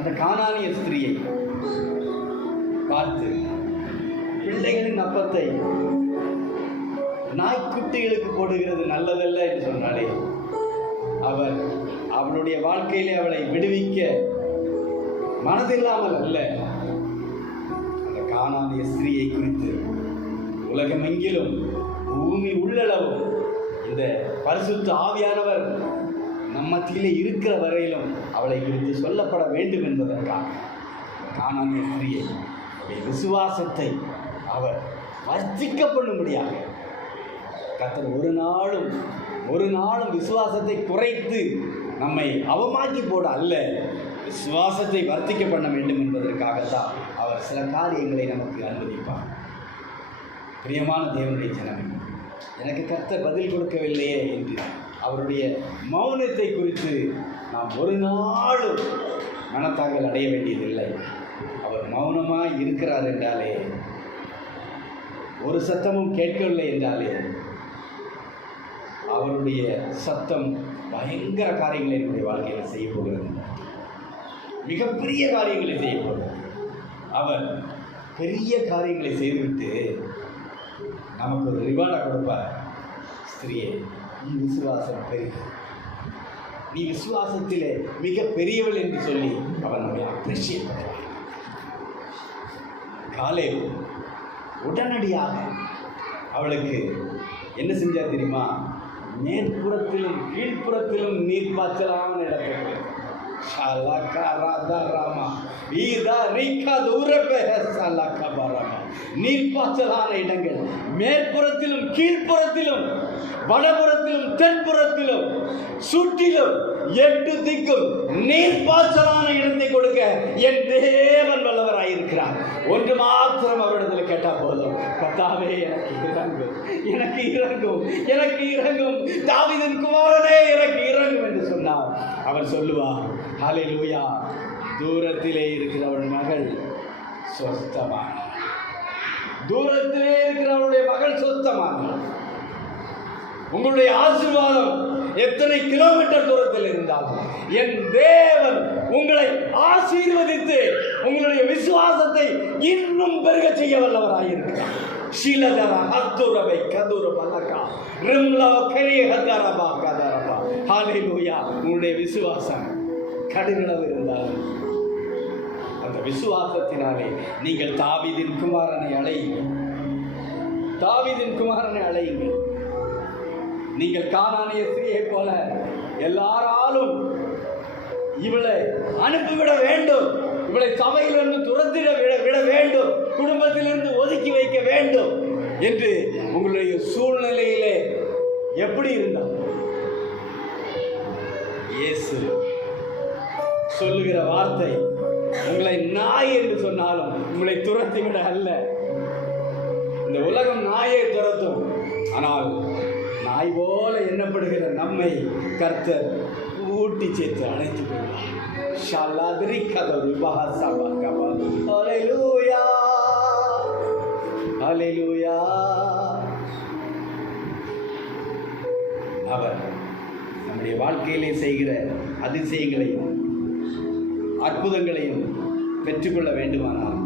அந்த கானானிய ஸ்திரியை பார்த்து பிள்ளைகளின் அப்பத்தை நாய்க்குட்டிகளுக்கு போடுகிறது நல்லதல்ல என்று சொன்னாலே, அவளுடைய வாழ்க்கையிலே அவளை விடுவிக்க மனதில்லாமல் அல்ல. அந்த கானானிய ஸ்திரியை குறித்து உலகமெங்கிலும் பூமி உள்ளளவும் இந்த பரிசுத்த ஆவியானவர் நம்மத்திலே இருக்கிற வரையிலும் அவளை குறித்து சொல்லப்பட வேண்டும் என்பதற்காக கானானிய ஸ்திரியை விசுவாசத்தை அவர் வர்த்திக்க பண்ணும்படியாக கர்த்தர் ஒரு நாளும் விசுவாசத்தை குறைத்து நம்மை அவமாக்கி போட அல்ல, விசுவாசத்தை வர்த்திக்க பண்ண வேண்டும் என்பதற்காகத்தான் அவர் சில காரியங்களை நமக்கு அனுமதிப்பார். பிரியமான தேவனுடைய ஜனமே, எனக்கு கர்த்தர் பதில் கொடுக்கவில்லையே என்று அவருடைய மௌனத்தை குறித்து நாம் ஒரு நாளும் மனத்தாங்கள் அடைய வேண்டியதில்லை. அவர் மௌனமாக இருக்கிறார் என்றாலே, ஒரு சத்தமும் கேட்கவில்லை என்றாலே, அவருடைய சத்தம் பயங்கர காரியங்களை என்னுடைய வாழ்க்கையில் செய்ய போகிறது. மிகப்பெரிய காரியங்களை செய்ய போகிறது. அவர் பெரிய காரியங்களை செய்துவிட்டு நமக்கு ஒரு ரிவார்டை கொடுப்பார். ஸ்திரியே, நீ விசுவாசம் பெரிய, நீ விசுவாசத்திலே மிக பெரியவள் என்று சொல்லி அவர் நம்மை அப்ரிஷியேட் பண்ணுவார். காலேப் உடனடியாக அவளுக்கு என்ன செஞ்சார் தெரியுமா? மேற்புறத்திலும் கீழ்ப்புறத்திலும் நீர் பாய்ச்சலான இடத்துக்கு நீர்ப்பாய்ச்சலான இடங்கள், மேற்புறத்திலும் கீழ்ப்புறத்திலும் வடபுறத்திலும் தென்புறத்திலும் சுற்றிலும் 8 திக்கும் நீர்ப்பாய்ச்சலான இடத்தை கொடுக்க என் தேவன் வல்லவராயிருக்கிறார். ஒன்று மாத்திரம் அவரிடத்தில் கேட்டால் போதும், கர்த்தாவே எனக்கு இறங்கும், தாவீதின் குமாரனே எனக்கு இறங்கும் என்று சொன்னார். அவர் சொல்லுவார், ஹல்லேலூயா, தூரத்திலே இருக்கிறவள் மகள் சொஸ்தமான, தூரத்திலே இருக்கிறவளுடைய மகள் சொஸ்தமான. உங்களுடைய ஆசீர்வாதம் எத்தனை கிலோமீட்டர் தூரத்தில் இருந்தாலும் என் தேவன் உங்களை ஆசீர்வதித்து உங்களுடைய விசுவாசத்தை இன்னும் பெருக செய்ய வல்லவராயிருக்கிறார். ஷீலதர ஹத்துரவை கதுர பலகா ரிம்லா கரியஹதரபா கதரபா. ஹல்லேலூயா. உங்களுடைய விசுவாசம் கடுகளவு இருந்தாலும் அந்த விசுவாசத்தினாலே நீங்கள் தாவீதின் குமாரனை அழையுங்கள். தாவீதின் குமாரனை அழையுங்கள். நீங்கள் கானானிய ஸ்திரியை போல எல்லாராலும் இவளை அனுப்பிவிட வேண்டும், இவளை சபையிலிருந்து துரத்திட விட வேண்டும், குடும்பத்திலிருந்து ஒதுக்கி வைக்க வேண்டும் என்று உங்களுடைய சூழ்நிலையிலே எப்படி இருந்தால், இயேசு சொல்லுகிற வார்த்தை, உங்களை நாய் என்று சொன்னாலும் உங்களை துரத்திவிட அல்ல. இந்த உலகம் நாயை துரத்தும், ஆனால் நாய் போல எண்ணப்படுகிற நம்மை கர்த்தர் ஊட்டி சேர்த்து அணைத்துக் கொள்வார். அவர் நம்முடைய வாழ்க்கையிலே செய்கிற அதிசயங்களையும் அற்புதங்களையும் பெற்றுக்கொள்ள வேண்டுமானால்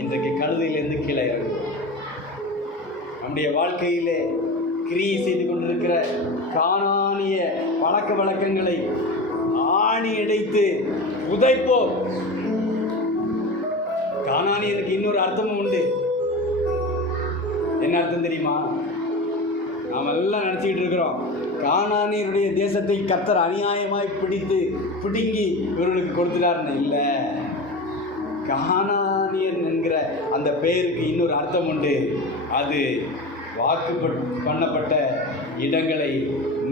இன்றைக்கு கழுதையிலிருந்து கீழே இறங்கும். நம்முடைய வாழ்க்கையிலே கிரியை செய்து கொண்டிருக்கிற கானானிய பழக்க வழக்கங்களை ஆணி அடைத்து உதைப்போம். கானானியனுக்கு இன்னொரு அர்த்தமும் உண்டு. என்ன அர்த்தம் தெரியுமா? நாம் எல்லாம் நினச்சிக்கிட்டு இருக்கிறோம், கானானியருடைய தேசத்தை கர்த்தர் அநியாயமாய் பிடுங்கி இவர்களுக்கு கொடுத்துட்டாருன்னு. இல்லை, கானானியன் என்கிற அந்த பெயருக்கு இன்னொரு அர்த்தம் உண்டு. அது வாக்கு பண்ணப்பட்ட இடங்களை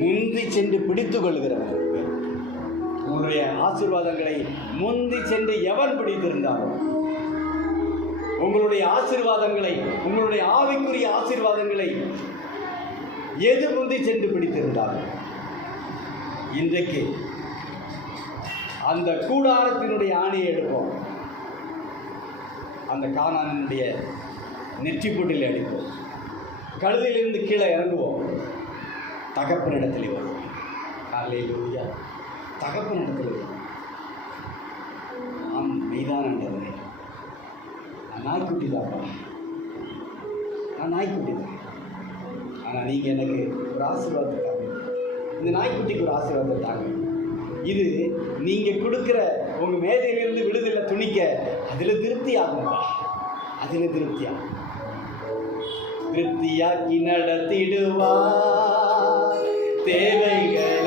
முந்தி சென்று பிடித்து கொள்கிறவர். உங்களுடைய ஆசீர்வாதங்களை முந்தி சென்று எவன் பிடித்திருந்தாரோ, உங்களுடைய ஆசீர்வாதங்களை, உங்களுடைய ஆவிக்குரிய ஆசீர்வாதங்களை எது முந்தி சென்று பிடித்திருந்தாரோ, இன்றைக்கு அந்த கூடாரத்தினுடைய ஆணையை எடுப்போம், அந்த கானானினுடைய நெற்றிப்பூட்டில் அடிப்போம், கழுதிலிருந்து கீழே இறங்குவோம், தகப்பனிடத்தில் வருவோம். ஹல்லேலூயா. தகப்பனிடத்தில் வருவோம். தான் ஆண்டவரே, நான் நாய்க்குட்டி தான்ப்பா, நான் நாய்க்குட்டி தான். ஆனால் நீங்கள் எனக்கு ஒரு ஆசீர்வாதத்தை தாங்க, இந்த நாய்க்குட்டிக்கு ஒரு ஆசீர்வாதத்தை தாங்க. இது நீங்கள் கொடுக்குற உங்கள் மேதையிலிருந்து விடுதலை துணிக்க அதில் திருப்தி ஆகும்ப்பா, அதில் திருப்தியாகும். திருப்தியாக்கி நடத்திடுவா தேவைகள்